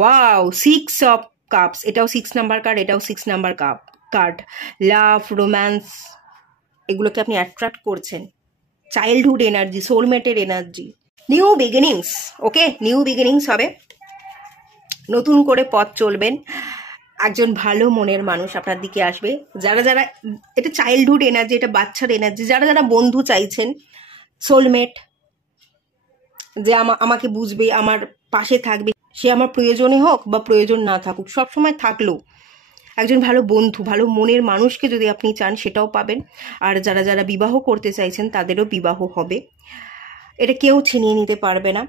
ওয়াও, 6 অফ কাপস, এটাও 6 নাম্বার কার্ড, এটাও 6 নাম্বার কার্ড। লাভ, রোম্যান্স, এগুলোকে আপনি অ্যাট্রাক্ট করছেন। চাইল্ডহুড এনার্জি, সোলমেটের energy, new beginnings. Okay, new beginnings হবে, নতুন করে পথ চলবেন। একজন ভালো মনের মানুষ আপনার দিকে আসবে। যারা যারা, এটা চাইল্ডহুড এনার্জি, এটা বাচ্চার এনার্জি। যারা যারা বন্ধু চাইছেন, সোলমেট, যে আমাকে বুঝবে, আমার পাশে থাকবে, সে আমার প্রয়োজনে হোক বা প্রয়োজন না থাকুক, সবসময় থাকলেও একজন ভালো বন্ধু, ভালো মনের মানুষকে যদি আপনি চান সেটাও পাবেন। আর যারা যারা বিবাহ করতে চাইছেন তাদেরও বিবাহ হবে, এটা কেউ ছিনিয়ে নিতে পারবে না।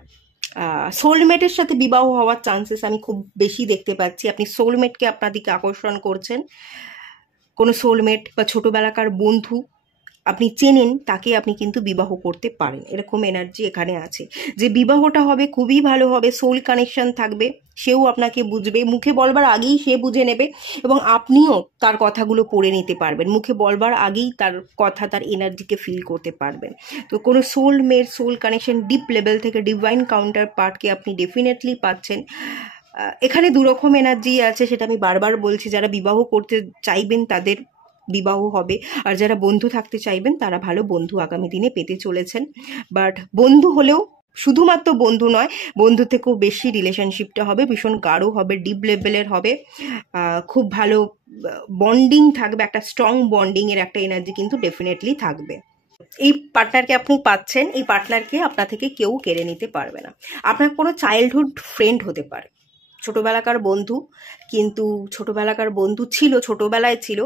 সোলমেটের সাথে বিবাহ হওয়ার চান্সেস আমি খুব বেশি দেখতে পাচ্ছি। আপনি সোলমেটকে আপনার দিকে আকর্ষণ করছেন, কোনো সোলমেট বা ছোটোবেলাকার বন্ধু আপনি চেনেন, তাকে আপনি কিন্তু বিবাহ করতে পারেন, এরকম এনার্জি এখানে আছে। যে বিবাহটা হবে খুবই ভালো হবে, সোল কানেকশন থাকবে, সেও আপনাকে বুঝবে, মুখে বলবার আগেই সে বুঝে নেবে এবং আপনিও তার কথাগুলো পড়ে নিতে পারবেন, মুখে বলবার আগেই তার কথা, তার এনার্জিকে ফিল করতে পারবেন। তো কোনো soulmate, soul connection deep level থেকে ডিভাইন কাউন্টার পার্টকে আপনি ডেফিনেটলি পাচ্ছেন। এখানে দুরকম এনার্জি আছে, সেটা আমি বারবার বলছি। যারা বিবাহ করতে চাইবেন তাদের বিবাহ হবে, আর যারা বন্ধু থাকতে চাইবেন তারা ভালো বন্ধু আগামী দিনে পেতে চলেছেন। বাট বন্ধু হলেও শুধুমাত্র বন্ধু নয়, বন্ধু থেকেও বেশি রিলেশনশিপটা হবে, ভীষণ গাঢ় হবে, ডিপ লেভেলের হবে, খুব ভালো বন্ডিং থাকবে, একটা স্ট্রং বন্ডিংয়ের একটা এনার্জি কিন্তু ডেফিনেটলি থাকবে। এই পার্টনারকে আপনি পাচ্ছেন, এই পার্টনারকে আপনার থেকে কেউ কেড়ে নিতে পারবে না। আপনার কোনো চাইল্ডহুড ফ্রেন্ড হতে পারে, ছোটোবেলাকার বন্ধু, কিন্তু ছোটোবেলাকার বন্ধু ছিল, ছোটোবেলায় ছিল,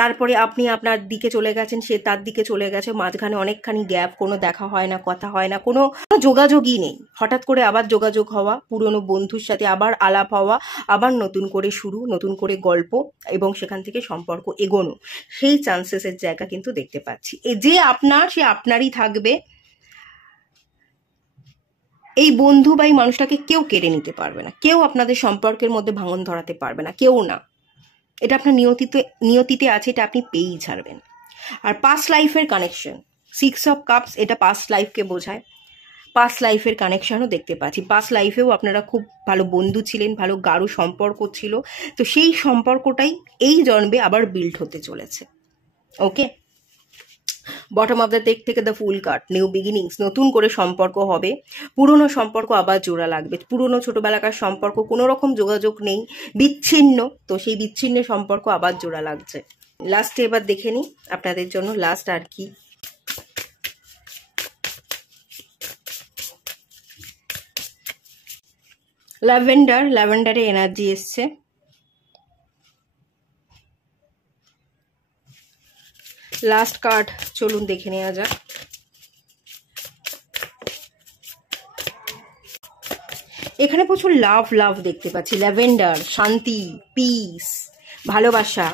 তারপরে আপনি আপনার দিকে চলে গেছেন, সে তার দিকে চলে গেছে, মাঝখানে অনেকখানি গ্যাপ, কোনো দেখা হয় না, কথা হয় না, কোনো যোগাযোগই নেই। হঠাৎ করে আবার যোগাযোগ হওয়া, পুরনো বন্ধুর সাথে আবার আলাপ হওয়া, আবার নতুন করে শুরু, নতুন করে গল্প, এবং সেখান থেকে সম্পর্ক এগোনো, সেই চান্সেসের জায়গা কিন্তু দেখতে পাচ্ছি। যে আপনার, সে আপনারই থাকবে। এই বন্ধু বা এই মানুষটাকে কেউ কেড়ে নিতে পারবে না, কেউ আপনাদের সম্পর্কের মধ্যে ভাঙন ধরাতে পারবে না, কেউ না। এটা আপনার নিয়তিতে আছে, এটা আপনি পেয়েই ছাড়বেন। আর পাস্ট লাইফের কানেকশন, 6 অফ কাপস, এটা পাস্ট লাইফকে বোঝায়। পাস্ট লাইফের কানেকশনও দেখতে পাচ্ছি, পাস্ট লাইফেও আপনারা খুব ভালো বন্ধু ছিলেন, ভালো গাঢ় সম্পর্ক ছিল, তো সেই সম্পর্কটাই এই জন্মে আবার বিল্ড হতে চলেছে। ওকে, বটম অফ দ্য ডেক থেকে the fool card, new beginnings, নতুন করে সম্পর্ক হবে, পুরনো সম্পর্ক আবার জোড়া লাগবে, পুরনো ছোটবেলাকার সম্পর্ক কোনো রকম যোগাযোগ নেই, বিচ্ছিন্ন, তো সেই বিচ্ছিন্ন সম্পর্ক আবার জোড়া লাগছে। লাস্টে এবার দেখে নিই আপনাদের জন্য লাস্ট আর কি। ল্যাভেন্ডারে এনার্জি এসছে, লাস্ট কার্ড চলুন দেখে নেওয়া যাক। এখানে প্রচুর লাভ দেখতে পাচ্ছি, ল্যাভেন্ডার, শান্তি, পিস, ভালোবাসা,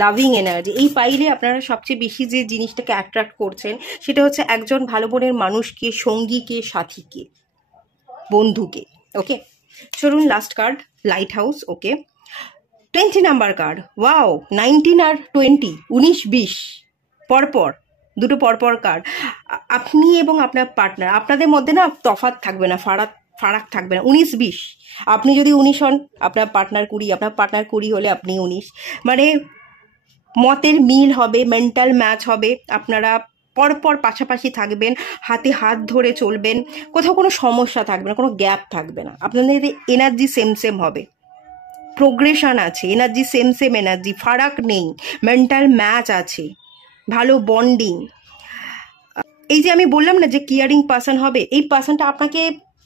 লাভিং এনার্জি। এই পাইলে আপনারা সবচেয়ে বেশি যে জিনিসটাকে অ্যাট্রাক্ট করছেন সেটা হচ্ছে একজন ভালো মনের মানুষকে, সঙ্গীকে, সাথীকে, বন্ধুকে। ওকে, চলুন লাস্ট কার্ড, লাইট হাউস। ওকে, 20 নাম্বার কার্ড, ওয়াও, 19 আর 20, 19-20 পরপর, দুটো পরপর কার্ড। আপনি এবং আপনার পার্টনার, আপনাদের মধ্যে না তফাৎ থাকবে না, ফারাক থাকবে না। 19-20, আপনি যদি 19 হন, আপনার পার্টনার 20, আপনার পার্টনার 20 হলে আপনি 19, মানে মতের মিল হবে, মেন্টাল ম্যাচ হবে, আপনারা পরপর পাশাপাশি থাকবেন, হাতে হাত ধরে চলবেন, কোথাও কোনো সমস্যা থাকবে না, কোনো গ্যাপ থাকবে না, আপনাদের এনার্জি সেম হবে, প্রোগ্রেশন আছে, এনার্জি সেম এনার্জি, ফারাক নেই, মেন্টাল ম্যাচ আছে, ভালো বন্ডিং। এই যে আমি বললাম না যে কেয়ারিং পার্সন হবে, এই পার্সনটা আপনাকে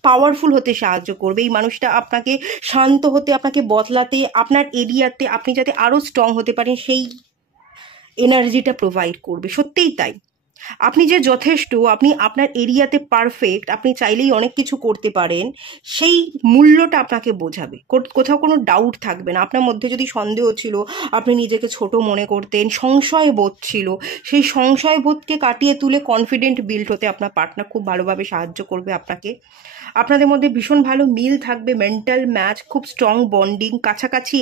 পাওয়ারফুল হতে সাহায্য করবে, এই মানুষটা আপনাকে শান্ত হতে, আপনাকে বদলাতে, আপনার এরিয়াতে আপনি যাতে আরও স্ট্রং হতে পারেন সেই এনার্জিটা প্রোভাইড করবে। সত্যিই তাই, আপনি যে যথেষ্ট, আপনি আপনার এরিয়াতে পারফেক্ট, আপনি চাইলেই অনেক কিছু করতে পারেন, সেই মূল্যটা আপনাকে বোঝাবে, কোথাও কোনো ডাউট থাকবে না। আপনার মধ্যে যদি সন্দেহ ছিল, আপনি নিজেকে ছোট মনে করতেন, সংশয় বোধ ছিল, সেই সংশয় বোধকে কাটিয়ে তুলে কনফিডেন্ট বিল্ড হতে আপনার পার্টনার খুব ভালোভাবে সাহায্য করবে আপনাকে। আপনাদের মধ্যে ভীষণ ভালো মিল থাকবে, মেন্টাল ম্যাচ, খুব স্ট্রং বন্ডিং, কাছাকাছি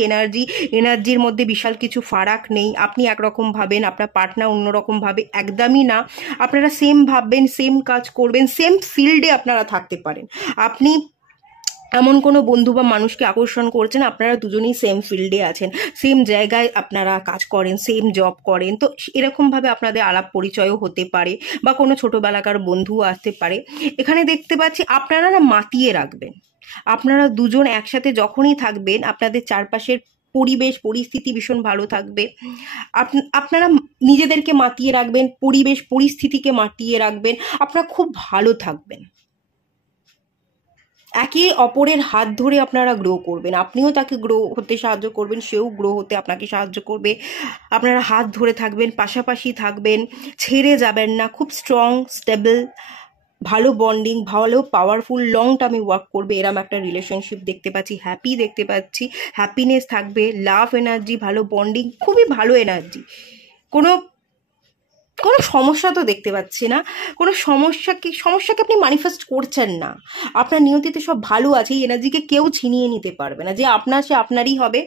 এনার্জির মধ্যে বিশাল কিছু ফারাক নেই। আপনি একরকম ভাবেন, আপনার পার্টনার অন্যরকম ভাবে, একদমই না, আপনারা সেম ভাববেন, সেম কাজ করবেন, সেম ফিল্ডে আপনারা থাকতে পারেন। আপনি এমন কোনো বন্ধু বা মানুষকে আকর্ষণ করছেন, আপনারা দুজনেই সেম ফিল্ডে আছেন, সেম জায়গায় আপনারা কাজ করেন, সেম জব করেন, তো এরকমভাবে আপনাদের আলাপ পরিচয়ও হতে পারে, বা কোনো ছোটোবেলাকার বন্ধুও আসতে পারে। এখানে দেখতে পাচ্ছি আপনারা না মাতিয়ে রাখবেন, আপনারা দুজন একসাথে যখনই থাকবেন আপনাদের চারপাশের পরিবেশ পরিস্থিতি ভীষণ ভালো থাকবে, আপনারা নিজেদেরকে মাতিয়ে রাখবেন, পরিবেশ পরিস্থিতিকে মাতিয়ে রাখবেন, আপনারা খুব ভালো থাকবেন, একে অপরের হাত ধরে আপনারা গ্রো করবেন, আপনিও তাকে গ্রো হতে সাহায্য করবেন, সেও গ্রো হতে আপনাকে সাহায্য করবে। আপনারা হাত ধরে থাকবেন, পাশাপাশি থাকবেন, ছেড়ে যাবেন না, খুব স্ট্রং স্টেবল ভালো বন্ডিং, ভালো পাওয়ারফুল লং টার্মে ওয়ার্ক করবে, এরম একটা রিলেশনশিপ দেখতে পাচ্ছি। হ্যাপি দেখতে পাচ্ছি, হ্যাপিনেস থাকবে, লাভ এনার্জি, ভালো বন্ডিং, খুবই ভালো এনার্জি। কোনো কোনো সমস্যা তো দেখতে পাচ্ছি না, কোনো সমস্যাকে আপনি ম্যানিফেস্ট করছেন না। আপনার নিয়তিতে সব ভালো আছে, এই এনার্জিকে কেউ ছিনিয়ে নিতে পারবে না, যে আপনার সে আপনারই হবে।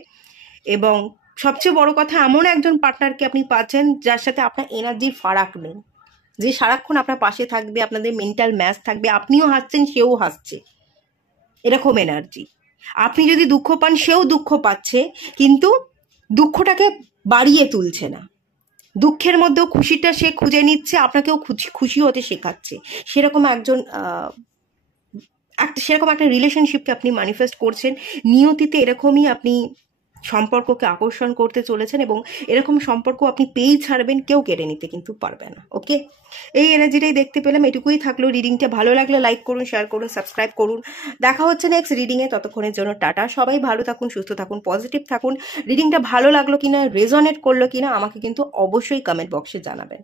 এবং সবচেয়ে বড় কথা, এমন একজন পার্টনারকে আপনি পাচ্ছেন যার সাথে আপনার এনার্জির ফারাক নেই, যে সারাক্ষণ আপনার পাশে থাকবে, আপনাদের মেন্টাল ম্যাচ থাকবে, আপনিও হাসছেন সেও হাসছে, এরকম এনার্জি। আপনি যদি দুঃখ পান সেও দুঃখ পাচ্ছে, কিন্তু দুঃখটাকে বাড়িয়ে তুলছে না, দুঃখের মধ্যেও খুশিটা সে খুঁজে নিচ্ছে, আপনাকেও খুশি হতে শেখাচ্ছে। সেরকম সেরকম একটা রিলেশনশিপকে আপনি ম্যানিফেস্ট করছেন। নিয়তিতে এরকমই আপনি সম্পর্ককে আকর্ষণ করতে চলেছেন, এবং এরকম সম্পর্ক আপনি পেয়েই ছাড়বেন, কেউ কেড়ে নিতে কিন্তু পারবে না। ওকে, এই এনার্জিটাই দেখতে পেলাম, এটুকুই থাকলো। রিডিংটা ভালো লাগলে লাইক করুন, শেয়ার করুন, সাবস্ক্রাইব করুন। দেখা হচ্ছে নেক্সট রিডিংয়ে, ততক্ষণের জন্য টাটা। সবাই ভালো থাকুন, সুস্থ থাকুন, পজিটিভ থাকুন। রিডিংটা ভালো লাগলো কিনা, রেজনেট করলো কিনা আমাকে কিন্তু অবশ্যই কমেন্ট বক্সে জানাবেন।